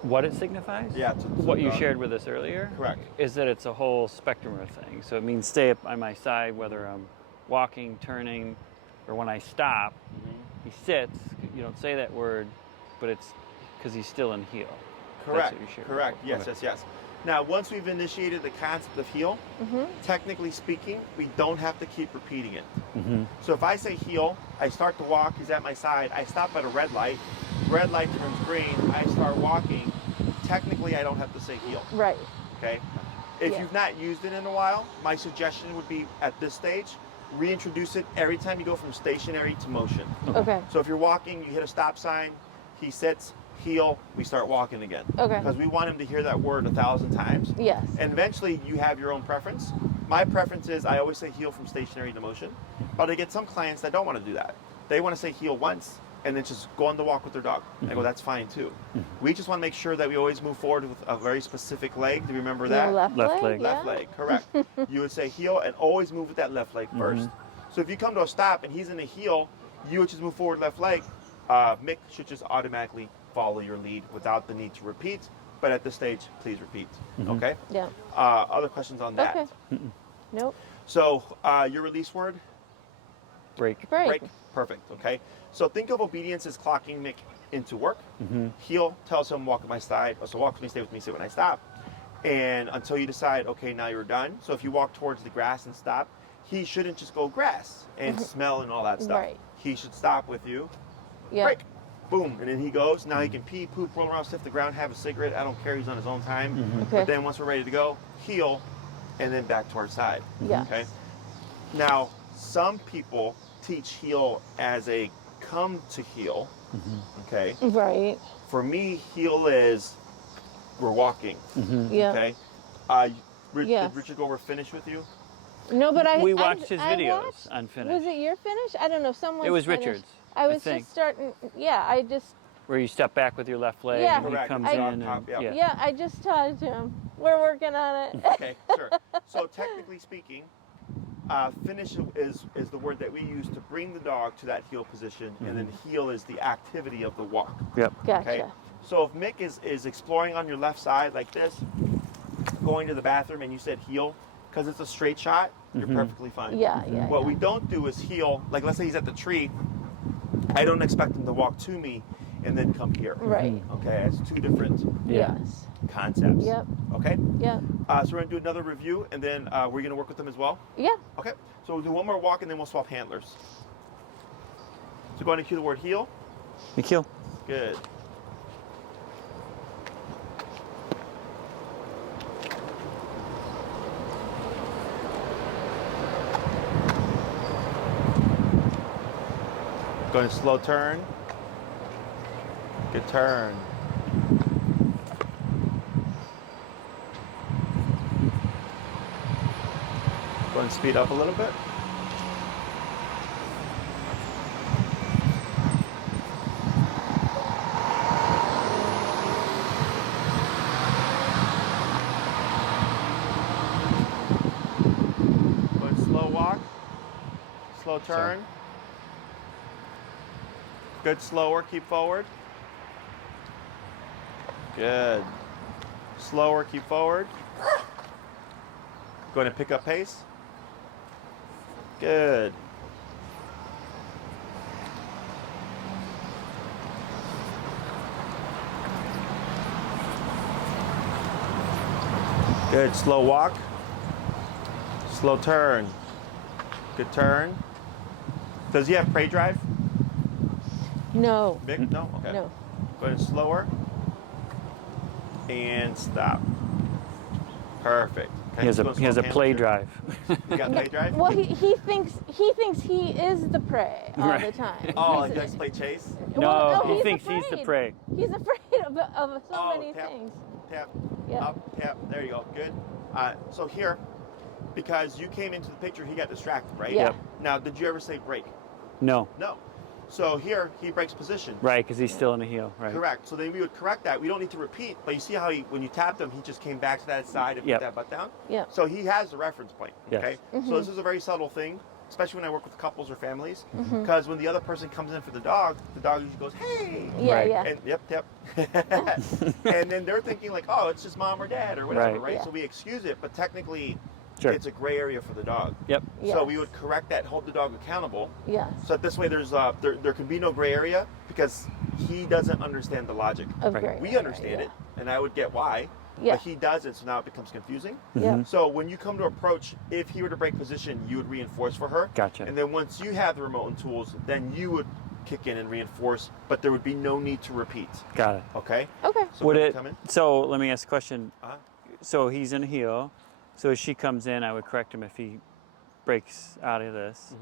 What it signifies? Yeah, to What you dog. shared with us earlier? Correct. Is that it's a whole spectrum of things. So it means stay up on my side, whether I'm walking, turning, or when I stop. He sits. You don't say that word, but it's because he's still in heel. Correct. That's what you shared. Correct. Yes, Okay. yes. Now, once we've initiated the concept of heel, technically speaking, we don't have to keep repeating it. So if I say heel, I start to walk, he's at my side, I stop at a red light turns green, I start walking, technically I don't have to say heel, Right. okay? If Yeah. you've not used it in a while, my suggestion would be at this stage, reintroduce it every time you go from stationary to motion. Okay. So if you're walking, you hit a stop sign, he sits, heel, we start walking again. Okay. Because we want him to hear that word 1,000 times. Yes. And eventually you have your own preference. My preference is I always say heel from stationary to motion. But I get some clients that don't want to do that. They want to say heel once and then just go on the walk with their dog. I go, that's fine too. We just want to make sure that we always move forward with a very specific leg. Do you remember Your that? left Left leg. leg. Left Yeah. leg, correct. You would say heel and always move with that left leg first. So if you come to a stop and he's in the heel, you would just move forward left leg. Mick should just automatically follow your lead without the need to repeat. But at this stage, please repeat. Okay? Yeah. Other questions on that? Okay. Nope. So your release word? Break. Break. Perfect. Okay. So think of obedience as clocking Mick into work. Heel tells him walk at my side. So walk with me, stay with me, sit when I stop. And until you decide, okay, now you're done. So if you walk towards the grass and stop, he shouldn't just go grass and smell and all that stuff. Right. He should stop with you. Yeah. Break. Boom. And then he goes. Now he can pee, poop, roll around, sniff the ground, have a cigarette. I don't care. He's on his own time. Okay. But then once we're ready to go, heel, and then back to our side. Yeah. Okay. Now, some people teach heel as a come to heel. Okay. Right. For me, heel is we're walking. Yeah. Okay. Yes. Did Richard go over finish with you? No, but We watched his I videos watched- on Finish. Was it your finish? I don't know. Someone. It was Richard's, I was think. just starting. Yeah, I just. Where you step back with your left leg Yeah. and he Correct. comes I- in. Top, And, yeah. yeah. Yeah, I just told him we're working on it. Okay, sure. So technically speaking, Finish is the word that we use to bring the dog to that heel position, and then heel is the activity of the walk. Yep. Gotcha. Okay. So if Mick is exploring on your left side like this, going to the bathroom, and you said heel, because it's a straight shot, you're perfectly fine. Yeah, What we don't do is heel, like let's say he's at the tree, I don't expect him to walk to me and then come here. Right. Okay, it's two different Yeah. Yes. concepts. Yep. Okay? Yep. So we're gonna do another review, and then we're gonna work with them as well. Yeah. Okay, so we'll do one more walk, and then we'll swap handlers. So go ahead and cue the word heel. Nikhil. Good. Going to slow turn. Good turn. Go and speed up a little bit. Go and slow walk. Slow turn. Good, slower, keep forward. Good. Slower, keep forward. Going to pick up pace. Good. Good, slow walk. Slow turn. Good turn. Does he have prey drive? No. Mick? No? Okay. No. Go ahead and slower. And stop. Perfect. Okay, He has so a he has a slow play hand. drive. You got play drive? Well, he thinks he is the prey all Right. the time. Oh, He's- he likes to play chase? well, No, he he's thinks he's the afraid. prey. He's afraid of so Oh, many tap. things. Tap, Yep. up, tap. There you go. Good. So here, because you came into the picture, he got distracted, right? Yeah. Yep. Now, did you ever say break? No. No. So here, he breaks position. Right, because he's still in a heel. Right. Correct. So then we would correct that. We don't need to repeat, but you see how when you tapped him, he just came back to that side and Yep. put that butt down? Yeah. So he has the reference point. Yes. Okay. Mm-hmm. So this is a very subtle thing, especially when I work with couples or families, Mm-hmm. because when the other person comes in for the dog usually goes, "Hey." Yeah, Right. yeah. And yep. And then they're thinking like, "Oh, it's just mom or dad or whatever," Right. right? Yeah. So we excuse it, but technically, Sure. it's a gray area for the dog. Yep. So we Yes. would correct that, hold the dog accountable. Yes. So that this way, there's there can be no gray area because he doesn't understand the logic. Of Right. gray We area, understand yeah. it, and I would get why, Yeah. but he doesn't. So now it becomes confusing. Yeah. So when you come to approach, if he were to break position, you would reinforce for her. Gotcha. And then once you have the remote and tools, then you would kick in and reinforce, but there would be no need to repeat. Got it. Okay. Okay. So Would when you it? come in, So let me ask a question. uh-huh. So he's in a heel. So as she comes in, I would correct him if he breaks out of this.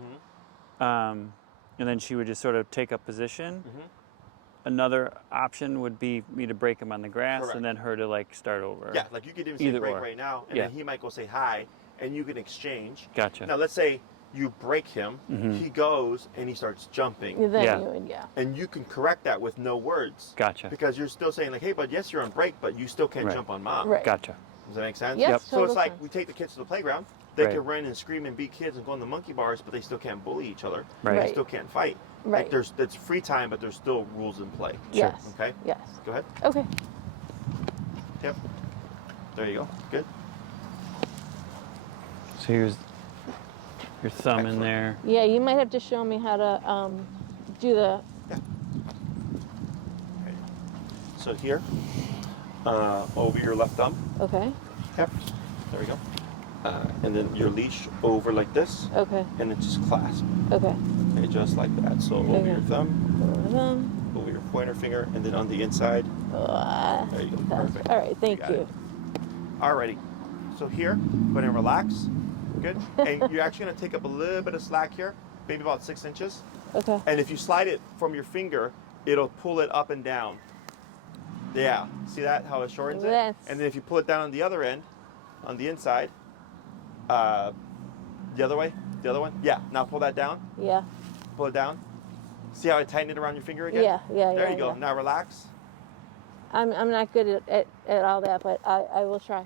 And then she would just sort of take up position. Another option would be me to break him on the grass Correct. and then her to like start over. Yeah, like you could even say Either break or. right now, and Yeah. then he might go say hi, and you can exchange. Gotcha. Now let's say you break him, he goes and he starts jumping, Then Yeah. you would, yeah. and you can correct that with no words. Gotcha. Because you're still saying like, hey, bud, yes, you're on break, but you still can't Right. jump on mom. Right. Gotcha. Does that make sense? Yes, Yep. So total it's like sense. we take the kids to the playground. They Right. can run and scream and beat kids and go on the monkey bars, but they still can't bully each other. Right. They Right. still can't fight. Right. Like it's free time, but there's still rules in play. Yes. Okay. Yes. Go ahead. Okay. Yep. There you go. Good. So here's your thumb Excellent. in there. Yeah, you might have to show me how to do the. Okay. So here, over your left thumb. Okay. Yep. There we go. And then your leash over like this, Okay. and then just clasp. Okay. Okay, just like that. So over Okay. your thumb, Thumb. over your pointer finger, and then on the inside. There you go. Perfect. All right. Thank got you. it. Alrighty. So here, go ahead and relax. Good. And you're actually going to take up a little bit of slack here, maybe about 6 inches. Okay. And if you slide it from your finger, it'll pull it up and down. Yeah. See that? How it shortens it? That's- And then if you pull it down on the other end, on the inside, the other way, the other one. Yeah. Now pull that down. Yeah. Pull it down. See how I tighten it around your finger again? Yeah. Yeah. There yeah, you go. yeah. Now relax. I'm not good at all that, but I will try.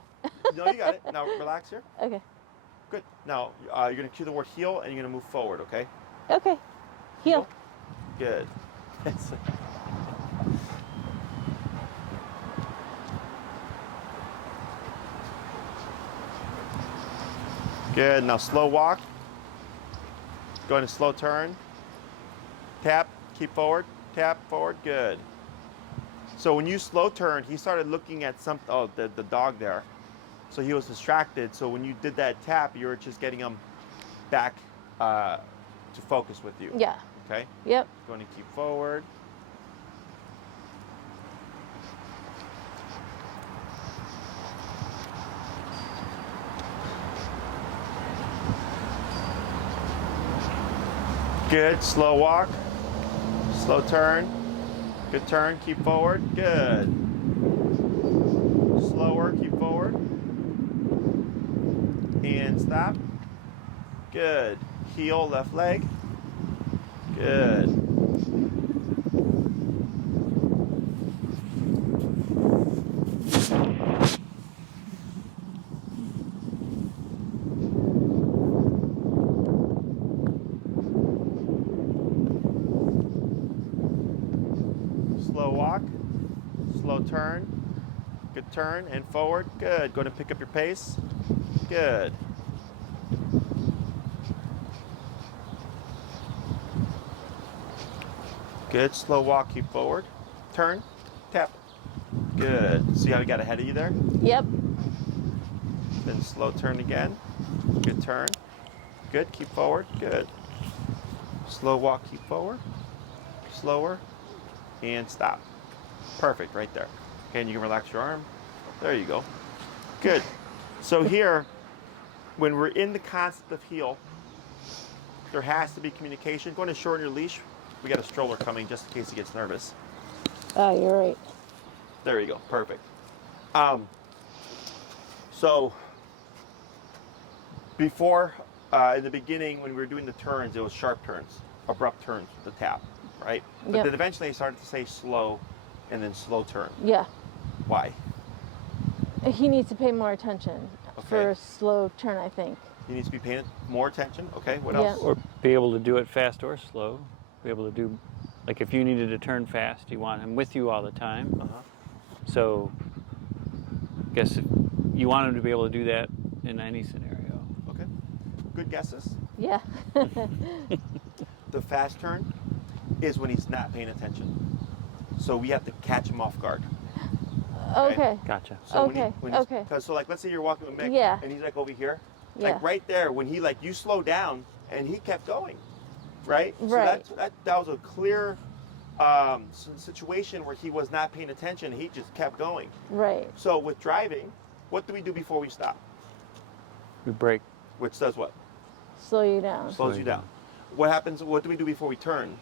No, you got it. Now relax here. Okay. Good. Now, you're going to cue the word heel, and you're going to move forward, okay? Okay. Heel. Good. Good. Now, slow walk. Going to slow turn. Tap. Keep forward. Tap forward. Good. So when you slow turned, he started looking at the dog there. So he was distracted. So when you did that tap, you were just getting him back to focus with you. Yeah. Okay? Yep. Going to keep forward. Good. Slow walk. Slow turn. Good turn. Keep forward. Good. Slower. Keep forward. And stop. Good. Heel, left leg. Good. Slow walk. Slow turn. Good turn and forward. Good. Going to pick up your pace. Good. Good. Slow walk. Keep forward. Turn. Tap. Good. See how he got ahead of you there? Yep. Then slow turn again. Good turn. Good. Keep forward. Good. Slow walk. Keep forward. Slower. And stop. Perfect. Right there. Okay, and you can relax your arm. There you go. Good. So here, when we're in the concept of heel, there has to be communication. Go ahead and shorten your leash. We got a stroller coming just in case he gets nervous. Oh, you're right. There you go. Perfect. So before, in the beginning, when we were doing the turns, it was sharp turns, abrupt turns with the tap, right? But Yep. then eventually I started to say slow and then slow turn. Yeah. Why? He needs to pay more attention for Okay. a slow turn, I think. He needs to be paying more attention. Okay, what Yeah. else? Or be able to do it fast or slow. Be able to do, like if you needed to turn fast, you want him with you all the time. Uh-huh. So I guess if you want him to be able to do that in any scenario. Okay. Good guesses. Yeah. The fast turn is when he's not paying attention. So we have to catch him off guard. Okay. Gotcha. So Okay, okay. Cause so like let's say you're walking with Mick Yeah. and he's like over here. Yeah. Like right there when he like you slow down and he kept going. Right? Right. So that was a clear situation where he was not paying attention. He just kept going. Right. So with driving, what do we do before we stop? We break. Which does what? Slow you down. Slows you down. What happens? What do we do before we turn?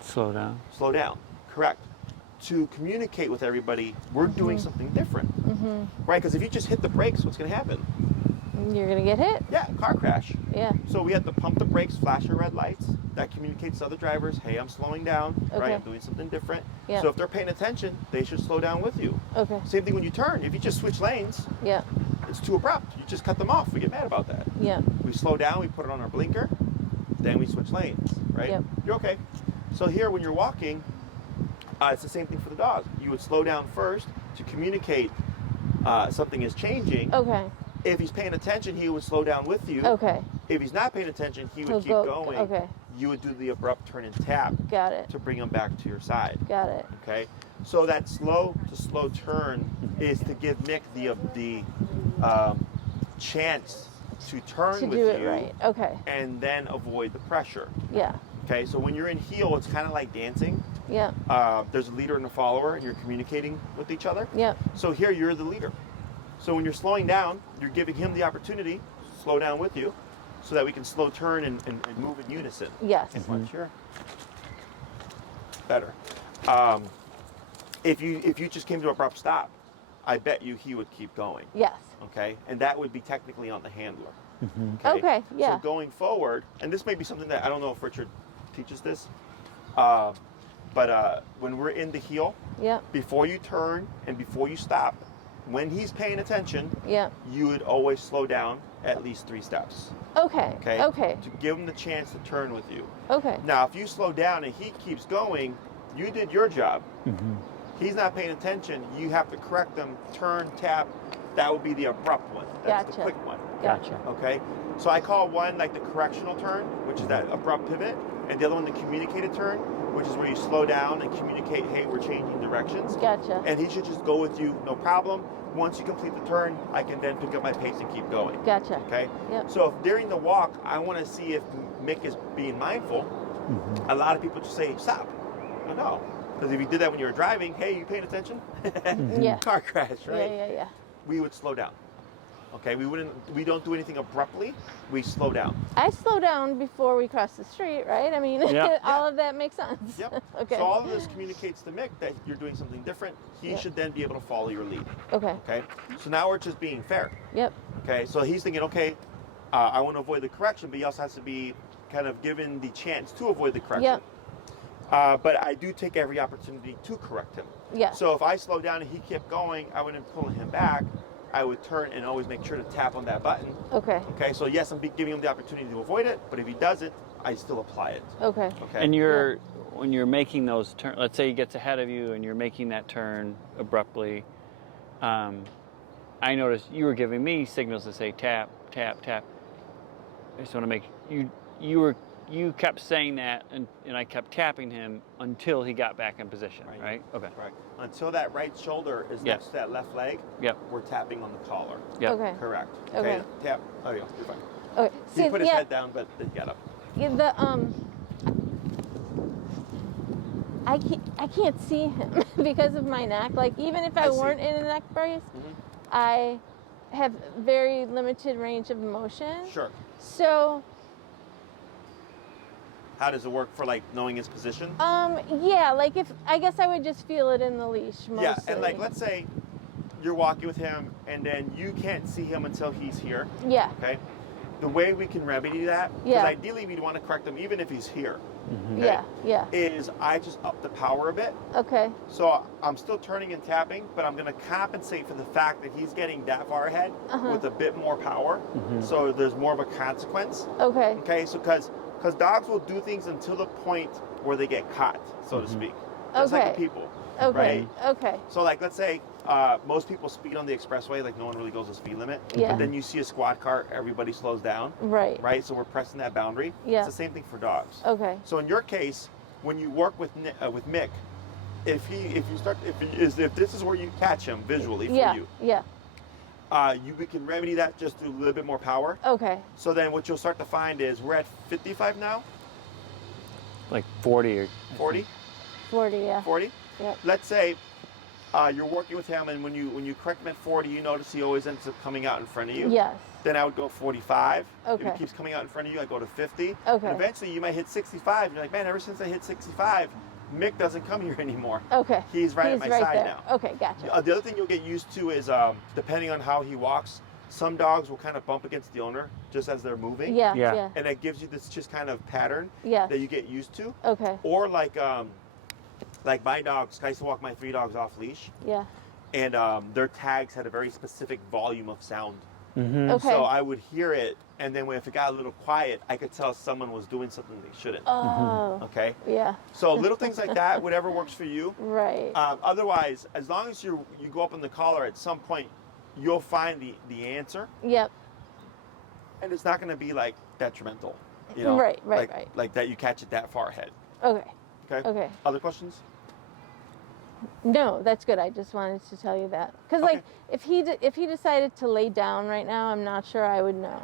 Slow down. Slow down. Correct. To communicate with everybody, we're doing something different. Right? Because if you just hit the brakes, what's going to happen? You're going to get hit. Yeah, car crash. Yeah. So we have to pump the brakes, flash our red lights. That communicates to other drivers, hey, I'm slowing down, right? Okay. I'm doing something different. Yeah. So if they're paying attention, they should slow down with you. Okay. Same thing when you turn. If you just switch lanes, Yeah. it's too abrupt. You just cut them off. We get mad about that. Yeah. We slow down, we put it on our blinker, then we switch lanes, right? Yep. You're okay. So here, when you're walking, it's the same thing for the dog. You would slow down first to communicate something is changing. Okay. If he's paying attention, he would slow down with you. Okay. If he's not paying attention, he would He'll keep go- going. okay. You would do the abrupt turn and tap Got it. to bring him back to your side. Got it. Okay, so that slow to slow turn is to give Mick the chance to turn To with do it you right. Okay. and then avoid the pressure. Yeah. Okay, so when you're in heel, it's kind of like dancing. Yeah. There's a leader and a follower, and you're communicating with each other. Yeah. So here, you're the leader. So when you're slowing down, you're giving him the opportunity to slow down with you, so that we can slow turn and move in unison. Yes. Sure. Better. If you just came to an abrupt stop, I bet you he would keep going. Yes. Okay, and that would be technically on the handler. Okay. Yeah. So going forward, and this may be something that I don't know if Richard teaches this, but when we're in the heel, Yeah. before you turn and before you stop, when he's paying attention, Yeah. you would always slow down at least 3 steps. Okay. Okay. Okay. To give him the chance to turn with you. Okay. Now, if you slow down and he keeps going, you did your job. Mm-hmm. He's not paying attention. You have to correct them. Turn, tap. That would be the abrupt one. That's Gotcha. the quick one. Gotcha. Okay. So I call one like the correctional turn, which is that abrupt pivot, and the other one the communicated turn, which is where you slow down and communicate, hey, we're changing directions. Gotcha. And he should just go with you, no problem. Once you complete the turn, I can then pick up my pace and keep going. Gotcha. Okay? Yep. So if during the walk, I want to see if Mick is being mindful, Mm-hmm. a lot of people just say, stop. No. Because if you did that when you were driving, hey, you paying attention? Yeah. Car crash, right? Yeah. We would slow down. Okay? We don't do anything abruptly. We slow down. I slow down before we cross the street, right? I mean, Yeah. all of that makes sense. Yep. Okay. So all of this communicates to Mick that you're doing something different. He Yep. should then be able to follow your lead. Okay. Okay? So now we're just being fair. Yep. Okay? So he's thinking, okay, I want to avoid the correction, but he also has to be kind of given the chance to avoid the correction. Yep. But I do take every opportunity to correct him. Yeah. So if I slow down and he kept going, I wouldn't pull him back. I would turn and always make sure to tap on that button. Okay. Okay, so yes, I'm giving him the opportunity to avoid it, but if he does it, I still apply it. Okay. Okay. And when you're making those turns, let's say he gets ahead of you and you're making that turn abruptly, I noticed you were giving me signals to say tap, tap, tap. I just want to make you kept saying that, and I kept tapping him until he got back in position, right? Okay. Right. Until that right shoulder is Yep. next to that left leg, Yep. we're tapping on the collar. Yep. Okay. Correct. Okay. Tap. Oh yeah, you're fine. Okay. He put his yeah, head down, but he got up. yeah, I can't see him because of my neck. Like even if I I see. weren't in a neck brace, Mhm. I have very limited range of motion. Sure. So How does it work for like knowing his position? yeah, like if I guess I would just feel it in the leash mostly. Yeah, and like let's say you're walking with him and then you can't see him until he's here. Yeah. Okay. The way we can remedy that, because Yeah. ideally we'd want to correct him even if he's here. Mm-hmm. Okay? Yeah. Is I just up the power a bit. Okay. So I'm still turning and tapping, but I'm going to compensate for the fact that he's getting that far ahead Uh-huh. with a bit more power. Mhm. So there's more of a consequence. Okay. Okay, so because dogs will do things until the point where they get caught, so to Mhm. speak. Just like Okay. with people. Okay. Right. Okay. So like let's say most people speed on the expressway, like no one really goes the speed limit. Yeah. But then you see a squad car, everybody slows down, Right. right? So we're pressing that boundary. Yeah. It's the same thing for dogs. Okay. So in your case, when you work with Mick, if this is where you catch him visually for Yeah. you, Yeah. we can remedy that just through a little bit more power. Okay. So then what you'll start to find is we're at 55 now, Like 40 or 40, 40. Yeah. 40. Yep. Let's say you're working with him, and when you correct him at 40, you notice he always ends up coming out in front of you. Yes. Then I would go 45. If Okay. he keeps coming out in front of you, I go to 50. Okay. And eventually you might hit 65. You're like, man, ever since I hit 65, Mick doesn't come here anymore. Okay. He's right at my side there. now. Okay. Gotcha. The other thing you'll get used to is, depending on how he walks, some dogs will kind of bump against the owner just as they're moving. Yeah. Yeah. Yeah. And that gives you this just kind of pattern Yes. that you get used to. Okay. Or like my dogs, I used to walk my 3 dogs off leash, Yeah. and their tags had a very specific volume of sound. Mm-hmm. Okay. So I would hear it, and then if it got a little quiet, I could tell someone was doing something they shouldn't. Oh. Okay? Yeah. So little things like that, whatever works for you. Right. Otherwise, as long as you go up on the collar, at some point, you'll find the answer, Yep. and it's not going to be like detrimental. You know? Right. Like that you catch it that far ahead. Okay. Okay? Okay. Other questions? No, that's good. I just wanted to tell you that because, Okay. like, if he decided to lay down right now, I'm not sure I would know.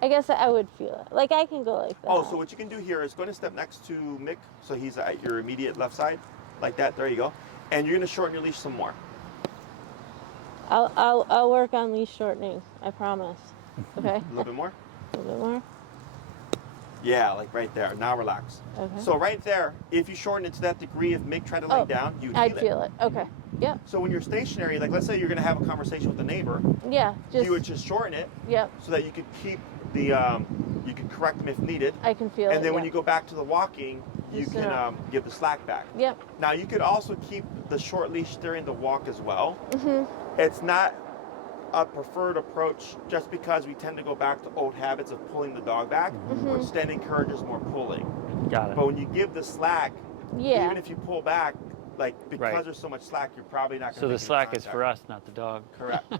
I guess I would feel it. Like I can go like that. Oh, so what you can do here is go to step next to Mick, so he's at your immediate left side, like that. There you go. And you're going to shorten your leash some more. I'll work on leash shortening. I promise. Okay. A little bit more. A little bit more. Yeah, like right there. Now relax. Okay. So right there, if you shorten it to that degree, if Mick tried to lay down, you'd I'd feel feel it. Okay. Yep. So when you're stationary, like let's say you're going to have a conversation with a neighbor, Yeah. Just. you would just shorten it Yep. so that you could keep the, you could correct them if needed. I can feel it. And then when yeah. you go back to the walking, you Just can enough. give the slack back. Yep. Now you could also keep the short leash during the walk as well. Mhm. It's not a preferred approach just because we tend to go back to old habits of pulling the dog back, which then encourages more pulling. Got it. But when you give the slack, Yeah. even if you pull back, like because Right. there's so much slack, you're probably not going to So the slack is for us, not the dog. Correct.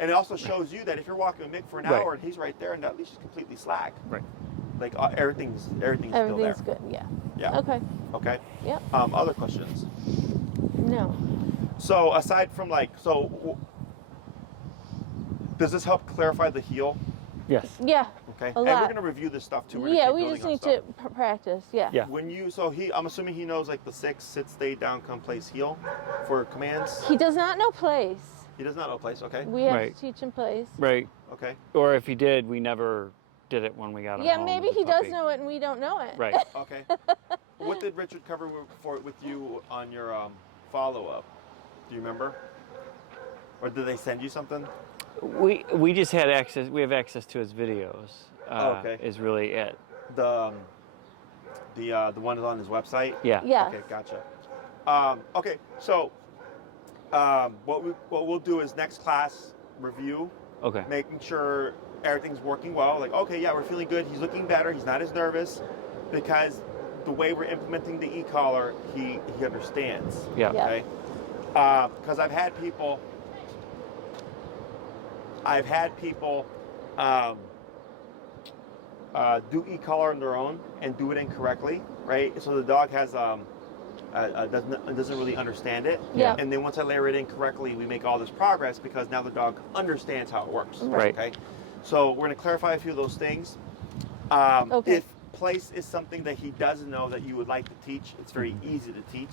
And it also shows you that if you're walking with Mick for an Right. hour and he's right there and that leash is completely slack, Right. like everything's still there. Everything's good. Yeah. Yeah. Okay. Okay. Yep. Other questions? No. So aside from does this help clarify the heel? Yes. Yeah. Okay. A And we're lot. going to review this stuff too. We're Yeah. gonna We keep just building need on to stuff. practice. Yeah. Yeah. I'm assuming he knows like the 6, sit, stay, down, come, place, heel for commands. He does not know place. He does not know place. Okay. We have Right. to teach him place. Right. Okay. Or if he did, we never did it when we got him Yeah. home Maybe as a he does puppy. know it and we don't know it. Right. Okay. What did Richard cover with you on your follow-up? Do you remember? Or did they send you something? We just had access. We have access to his videos. Okay. Is really it. The one that's on his website? Yeah. Yeah. Okay, gotcha. Okay, so what we'll do is next class review, Okay. making sure everything's working well. Like, okay, yeah, we're feeling good. He's looking better. He's not as nervous because the way we're implementing the e-collar, he understands. Yeah. Yeah. Okay. Because I've had people do e-collar on their own and do it incorrectly, right? So the dog has doesn't really understand it. Yeah. And then once I layer it in correctly, we make all this progress because now the dog understands how it works. Right. Okay. So we're going to clarify a few of those things. Okay. If place is something that he doesn't know that you would like to teach, it's very easy to teach.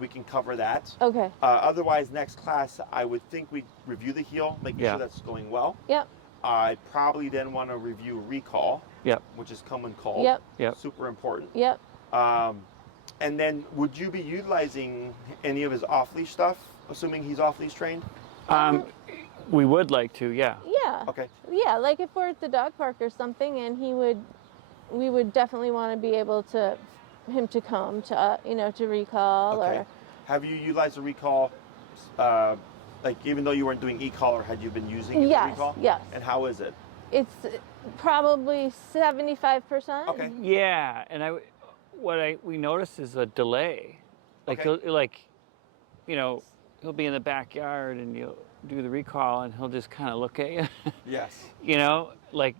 We can cover that. Okay. Otherwise, next class, I would think we'd review the heel, making Yeah. sure that's going well. Yep. I'd probably then want to review recall, Yep. which is come when called. Yep. Yep. Super important. Yep. And then would you be utilizing any of his off-leash stuff, assuming he's off-leash trained? We would like to. Yeah. Yeah. Okay. Yeah. Like if we're at the dog park or something, and we would definitely want to be able to, him to come to, to recall Okay. or. Have you utilized the recall, like even though you weren't doing e-collar, had you been using the Yes. recall? Yes. And how is it? It's probably 75%. Okay. Yeah. And we noticed is a delay. Like Okay. he'll be in the backyard and you'll do the recall and he'll just kind of look at you. Yes. Like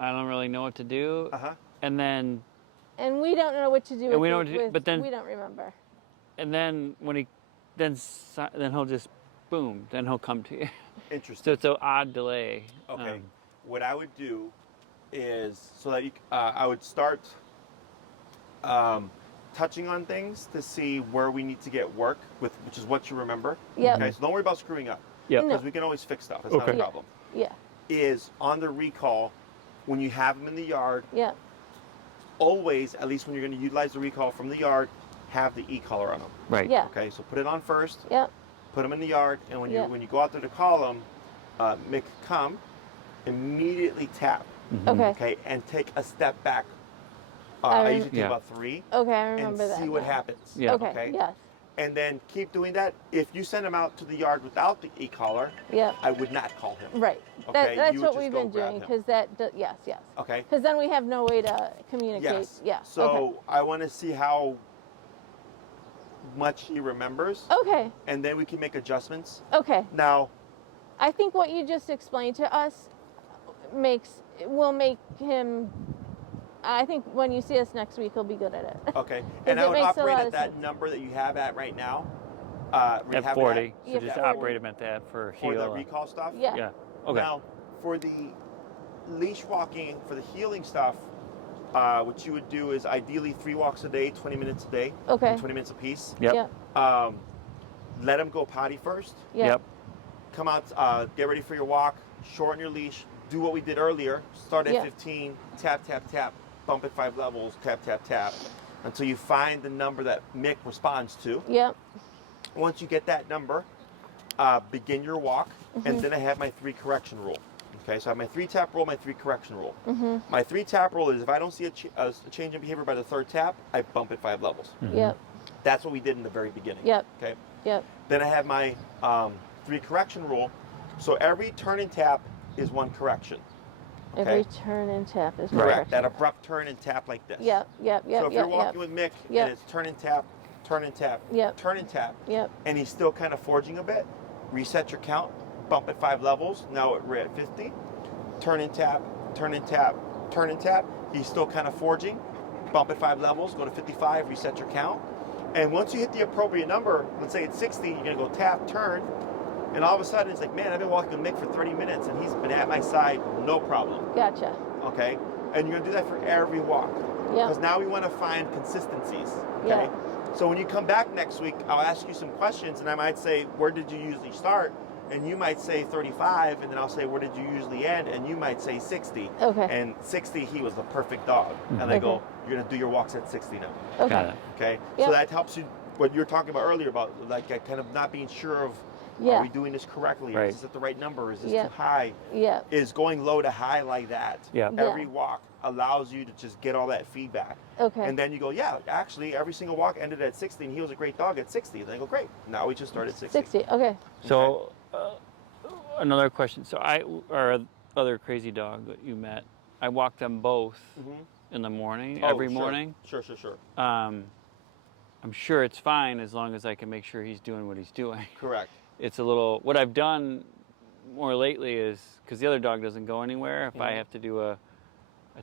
I don't really know what to do. Uh-huh. And then And we don't know what to do. And we don't do- but then- we don't remember. when he then he'll just boom, then he'll come to you. Interesting. So it's an odd delay. Okay. What I would do is so that I would start touching on things to see where we need to get work with, which is what you remember. Yep. Okay. So don't worry about screwing up Yep. No. because we can always fix stuff. It's not a Okay. problem. Yeah. Is on the recall when you have them in the yard. Yeah. Always, at least when you're going to utilize the recall from the yard, have the e-collar on them. Right. Yeah. Okay. So put it on first. Yep. Put them in the yard, and when Yeah. you go out there to call them, Mick, come, immediately tap. Okay. Okay, and take a step back. I I usually do Yeah. about 3, Okay. I and remember that. see what now. happens. Yeah. Okay. Yes. And then keep doing that. If you send him out to the yard without the e-collar, Yep. I would not call him. Right. Okay, That's you would what just we've go been grab doing him. because yes. Okay. Because then we have no way to communicate. Yes. Yeah. So I want to see how much he remembers, Okay. and then we can make adjustments. Okay. Now, I think what you just explained to us will make him. I think when you see us next week, he'll be good at it. okay, and I it would makes a operate lot at of that sense. number that you have at right now. At Rehab 40. that, So Yeah, just 40. operate him at that for for the heel. recall stuff. Yeah. Yeah. Okay. Now, for the leash walking, for the healing stuff, what you would do is ideally 3 walks a day, 20 minutes a day, Okay. 20 minutes a piece. Yep. Yeah. Let them go potty first. Yeah. Yep. Come out, get ready for your walk, shorten your leash, do what we did earlier. Start at Yeah. 15, tap, tap, tap, bump it 5 levels, tap, tap, tap, until you find the number that Mick responds to. Yep. Once you get that number, begin your walk, and then I have my 3 correction rule. Okay, so I have my 3 tap rule, my 3 correction rule. My 3 tap rule is if I don't see a change in behavior by the 3rd tap, I bump it 5 levels. Yep. That's what we did in the very beginning. Yep. Okay. Yep. Then I have my 3 correction rule. So every turn and tap is 1 correction. Okay? Every turn and tap is one Correct. correction. That abrupt turn and tap like this. Yep. So if you're walking with Mick Yep. and it's turn and tap, turn and tap, Yep. turn and tap, Yep. and he's still kind of forging a bit, reset your count, bump at 5 levels. Now we're at 50. Turn and tap, turn and tap, turn and tap. He's still kind of forging. Bump at 5 levels, go to 55, reset your count. And once you hit the appropriate number, let's say it's 60, you're gonna go tap, turn, and all of a sudden it's like, man, I've been walking with Mick for 30 minutes and he's been at my side, no problem. Gotcha. Okay? And you're gonna do that for every walk. Yep. Because now we wanna find consistencies. Okay? Yeah. So when you come back next week, I'll ask you some questions and I might say, where did you usually start? And you might say 35, and then I'll say, where did you usually end? And you might say 60. Okay. And 60, he was the perfect dog. And I go, Okay. you're gonna do your walks at 60 now. Okay. Got it. Okay? Yep. So that helps you, what you were talking about earlier about like kind of not being sure of, Yeah. are we doing this correctly? Right. Is this at the right number? Is this Yep. too high? Yep. Is going low to high like that. Yeah. Yeah. Every walk allows you to just get all that feedback. Okay. And then you go, yeah, actually, every single walk ended at 60, and he was a great dog at 60. And I go, great. Now we just started at 60. 60. Okay. So, another question. So our other crazy dog that you met, I walk them both in the morning, Oh, every sure. morning. Sure. I'm sure it's fine as long as I can make sure he's doing what he's doing. Correct. It's a little, what I've done more lately is, because the other dog doesn't go anywhere, if I have to do a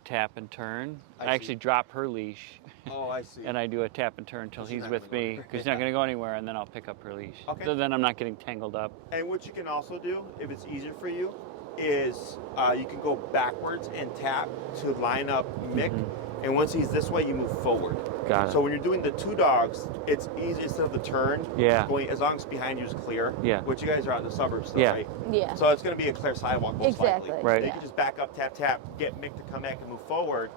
tap and turn, I I see. actually drop her leash Oh, I see. and I do a tap and turn until She's he's not with gonna go me, anywhere. because he's not going to go anywhere, and then I'll pick up her leash. Okay. So then I'm not getting tangled up. And what you can also do, if it's easier for you, is you can go backwards and tap to line up Mick. And once he's this way, you move forward. Got it. So when you're doing the 2 dogs, it's easy instead of the turn. Yeah. Going as long as behind you is clear. Yeah. Which you guys are out in the suburbs, still, Yeah. right? Yeah. So it's going to be a clear sidewalk most Exactly. likely. Right. You Yeah. can just back up, tap, tap, get Mick to come back and move forward,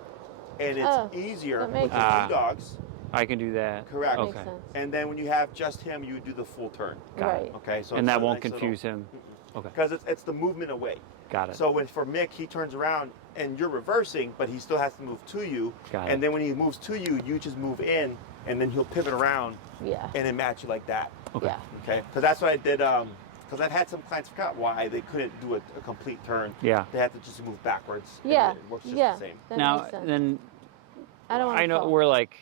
and it's Oh, easier that with makes the sense. 2 dogs. I can do that. Correct. Makes Okay. sense. And then when you have just him, you do the full turn. Got Right. it. Okay. So And it's that a won't nice confuse him. Okay. Because it's the movement away. Got it. So for Mick, he turns around and you're reversing, but he still has to move to you. Got and it. then when he moves to you, you just move in, and then he'll pivot around Yeah. and then match you like that. Okay. Yeah. Okay. Because that's what I did. Because I've had some clients forgot why they couldn't do a complete turn. Yeah. They had to just move backwards. and Yeah. it works just Yeah. the same. That Now, makes sense. then I don't want I to know fall. we're like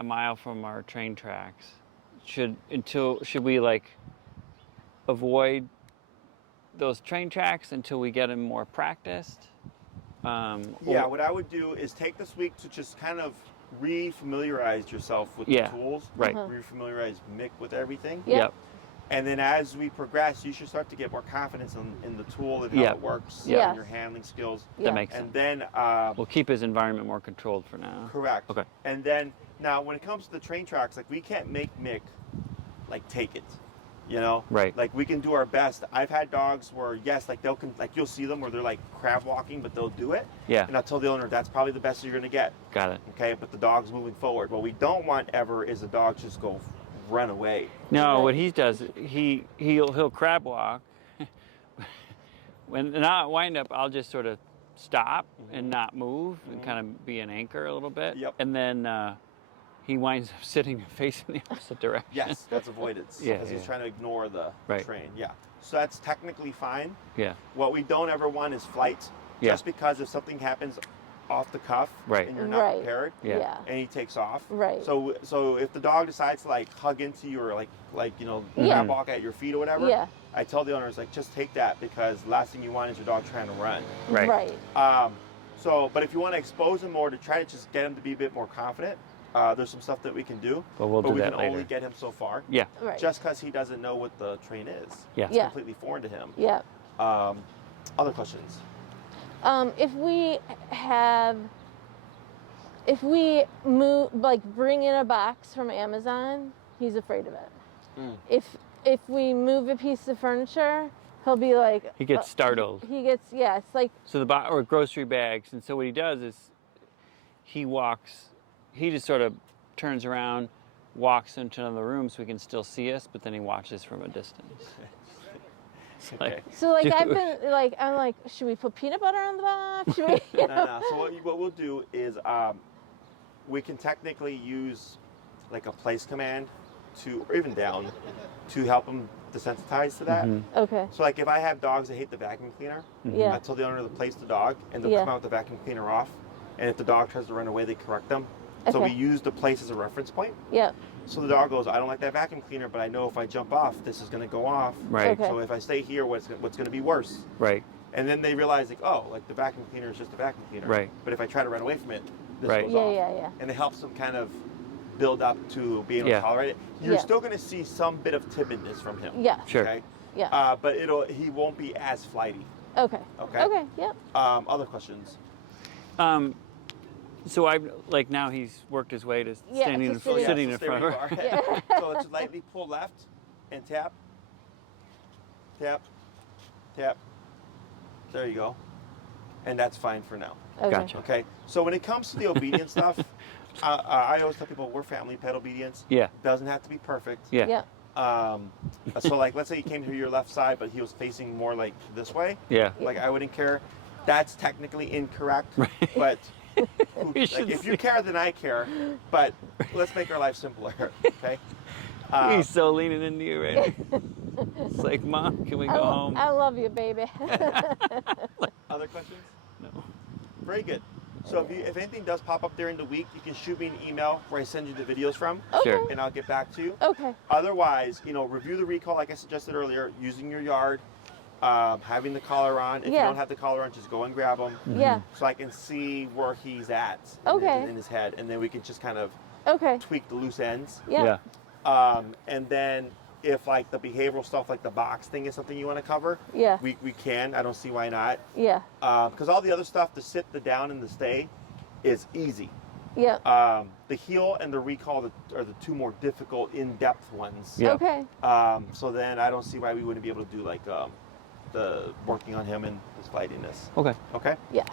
a mile from our train tracks. Should we like avoid those train tracks until we get him more practiced? Yeah, what I would do is take this week to just kind of re-familiarize yourself with Yeah, the tools. right. Re-familiarize Mick with everything. Yeah. Yep. And then as we progress, you should start to get more confidence in the tool and how Yeah. it works, Yes. and your handling skills. Yeah. That makes And sense. then, We'll keep his environment more controlled for now. correct. Okay. And then, now when it comes to the train tracks, like we can't make Mick, like take it, you know? Right. Like we can do our best. I've had dogs where, yes, like like you'll see them where they're like crab walking, but they'll do it. Yeah. And I'll tell the owner, that's probably the best you're gonna get. Got it. Okay, but the dog's moving forward. What we don't want ever is a dog just go run away. No, Right. what he does, he'll crab walk. When I wind up, I'll just sort of stop and not move and kind of be an anchor a little bit. Yep. And then he winds up sitting facing the opposite direction. Yes, that's avoidance. Yeah, Because he's yeah. trying to ignore the Right. train. Yeah. So that's technically fine. Yeah. What we don't ever want is flight. Yeah. Just because if something happens off the cuff Right. and you're not Right. prepared Yeah. Yeah. and he takes off. Right. So if the dog decides to like hug into you or like Yeah. crab walk at your feet or whatever, Yeah. I tell the owners like just take that because the last thing you want is your dog trying to run. Right. Right. But if you want to expose him more to try to just get him to be a bit more confident, there's some stuff that we can do. But we'll do we that can later. only get him so far. Yeah. Right. Just because he doesn't know what the train is. Yeah. It's Yeah. completely foreign to him. Yeah. Other questions? If we move, like bring in a box from Amazon, he's afraid of it. If we move a piece of furniture, he'll be like. He gets startled. He gets, yeah, it's like. So or grocery bags. And so what he does is he just sort of turns around, walks into another room so he can still see us, but then he watches from a distance. It's like, So like dude. I've been like, I'm like, should we put peanut butter on the box? Should we? No. So what we'll do is we can technically use like a place command or even down to help him desensitized to that. Okay. So like if I have dogs that hate the vacuum cleaner, Yeah. I tell the owner to place the dog and they'll Yeah. come out with the vacuum cleaner off. And if the dog tries to run away, they correct them. So we Okay. use the place as a reference point. Yep. So the dog goes, I don't like that vacuum cleaner, but I know if I jump off, this is going to go off. Right. Okay. So if I stay here, what's going to be worse? Right. And then they realize, like, oh, like the vacuum cleaner is just a vacuum cleaner. Right. But if I try to run away from it, this Right. goes Yeah, off. yeah. And it helps them kind of build up to being able Yeah. to tolerate it. You're Yeah. still going to see some bit of timidness from him. Yeah. Sure. Okay. Yeah. But he won't be as flighty. Okay. Okay. Okay. Yep. Other questions? So I like now he's worked his way to Yeah, standing to in sitting. sitting so in stay front where of her. you are. Yeah. So let's lightly pull left and tap. Tap. Tap. There you go. And that's fine for now. Okay. Gotcha. Okay. So when it comes to the obedience stuff, I always tell people we're family pet obedience. Yeah. Doesn't have to be perfect. Yeah. Yep. So like let's say he came to your left side, but he was facing more like this way. Yeah. Like I wouldn't care. That's technically incorrect. Right. But You like, should if you see. care, then I care. But let's make our life simpler. Okay. He's so leaning into you right now. It's like, Mom, can we go home? I love you, baby. Other questions? No. Very good. So if anything does pop up during the week, you can shoot me an email where I send you the videos from, Sure. and I'll get back to you. Okay. Otherwise, review the recall like I suggested earlier, using your yard, having the collar on. If you Yeah. don't have the collar on, just go and grab him. Yeah. So I can see where he's at Okay. in his head, and then we can just kind of Okay. tweak the loose ends. Yeah. And then if like the behavioral stuff, like the box thing is something you want to cover, Yeah. we can. I don't see why not. Yeah. Because all the other stuff, the sit, the down, and the stay, is easy. Yeah. The heel and the recall are the two more difficult, in-depth ones. Yeah. Okay. So then I don't see why we wouldn't be able to do like the working on him and his flightiness. Okay. Okay. Yeah.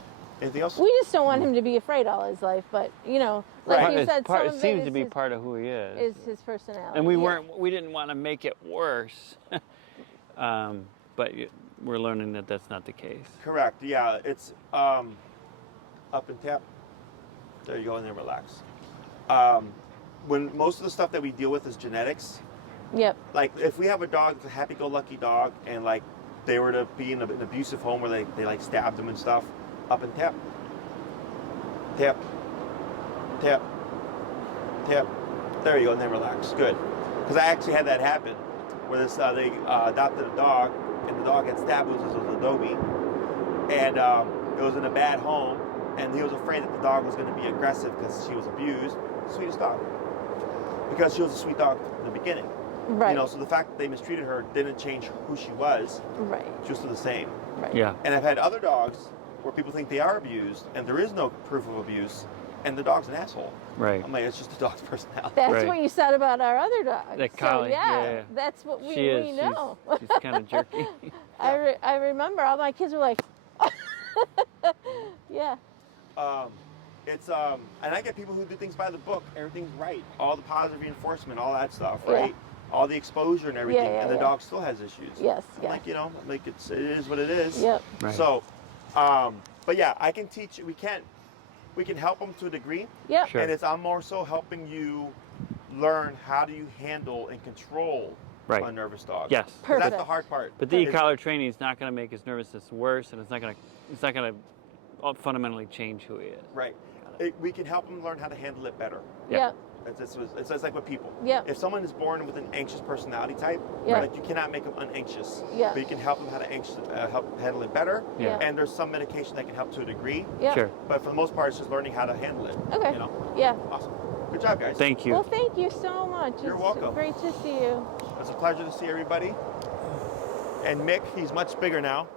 Anything else? We just don't want him to be afraid all his life, but like Right. you It's said, part, some it of seems it to be is part of who he is. his personality. And we Yeah. we didn't want to make it worse. But we're learning that that's not the case. Correct. Yeah. It's up and tap. There you go, and then relax. When most of the stuff that we deal with is genetics, Yep. like if we have a dog that's a happy-go-lucky dog, and like they were to be in an abusive home where they like stabbed them and stuff, up and tap, tap, tap, tap. There you go, and then relax. Good. Because I actually had that happen, where they adopted a dog, and the dog had stab wounds. It was Adobe, and it was in a bad home, and he was afraid that the dog was going to be aggressive because she was abused. Sweetest dog, because she was a sweet dog in the beginning. Right. So the fact that they mistreated her didn't change who she was. Right. She was still the same. Right. Yeah. And I've had other dogs where people think they are abused, and there is no proof of abuse, and the dog's an asshole. Right. I'm like, it's just the dog's personality. That's Right. what you said about our other dog. That So, collie, yeah. that's what we She is. know. She's kind of jerky. I remember all my kids were like, yeah. And I get people who do things by the book. Everything's right. All the positive reinforcement, all that stuff, right? All the exposure and everything, Yeah, and the yeah. dog still has issues. Yes. I'm Yeah. like, it is what it is. Yep. Right. So, but yeah, I can teach. We can help them to a degree, Yep. Sure. and I'm more so helping you learn how do you handle and control Right. a nervous dog. Yes. 'Cause Perfect. that's the hard part. But the Is- e-collar training is not going to make his nervousness worse, and it's not going to fundamentally change who he is. Right. We can help them learn how to handle it better. Yeah. Yep. It's like with people. Yep. If someone is born with an anxious personality type, Yeah. like you cannot make them unanxious. Yeah. But you can help them how to help handle it better. Yeah. And there's some medication that can help to a degree. Yep. Sure. But for the most part, it's just learning how to handle it. Okay. Yeah. Awesome. Good job, guys. Thank you. Well, thank you so much. You're It's welcome. Great to see you. It's a pleasure to see everybody. And Mick, he's much bigger now.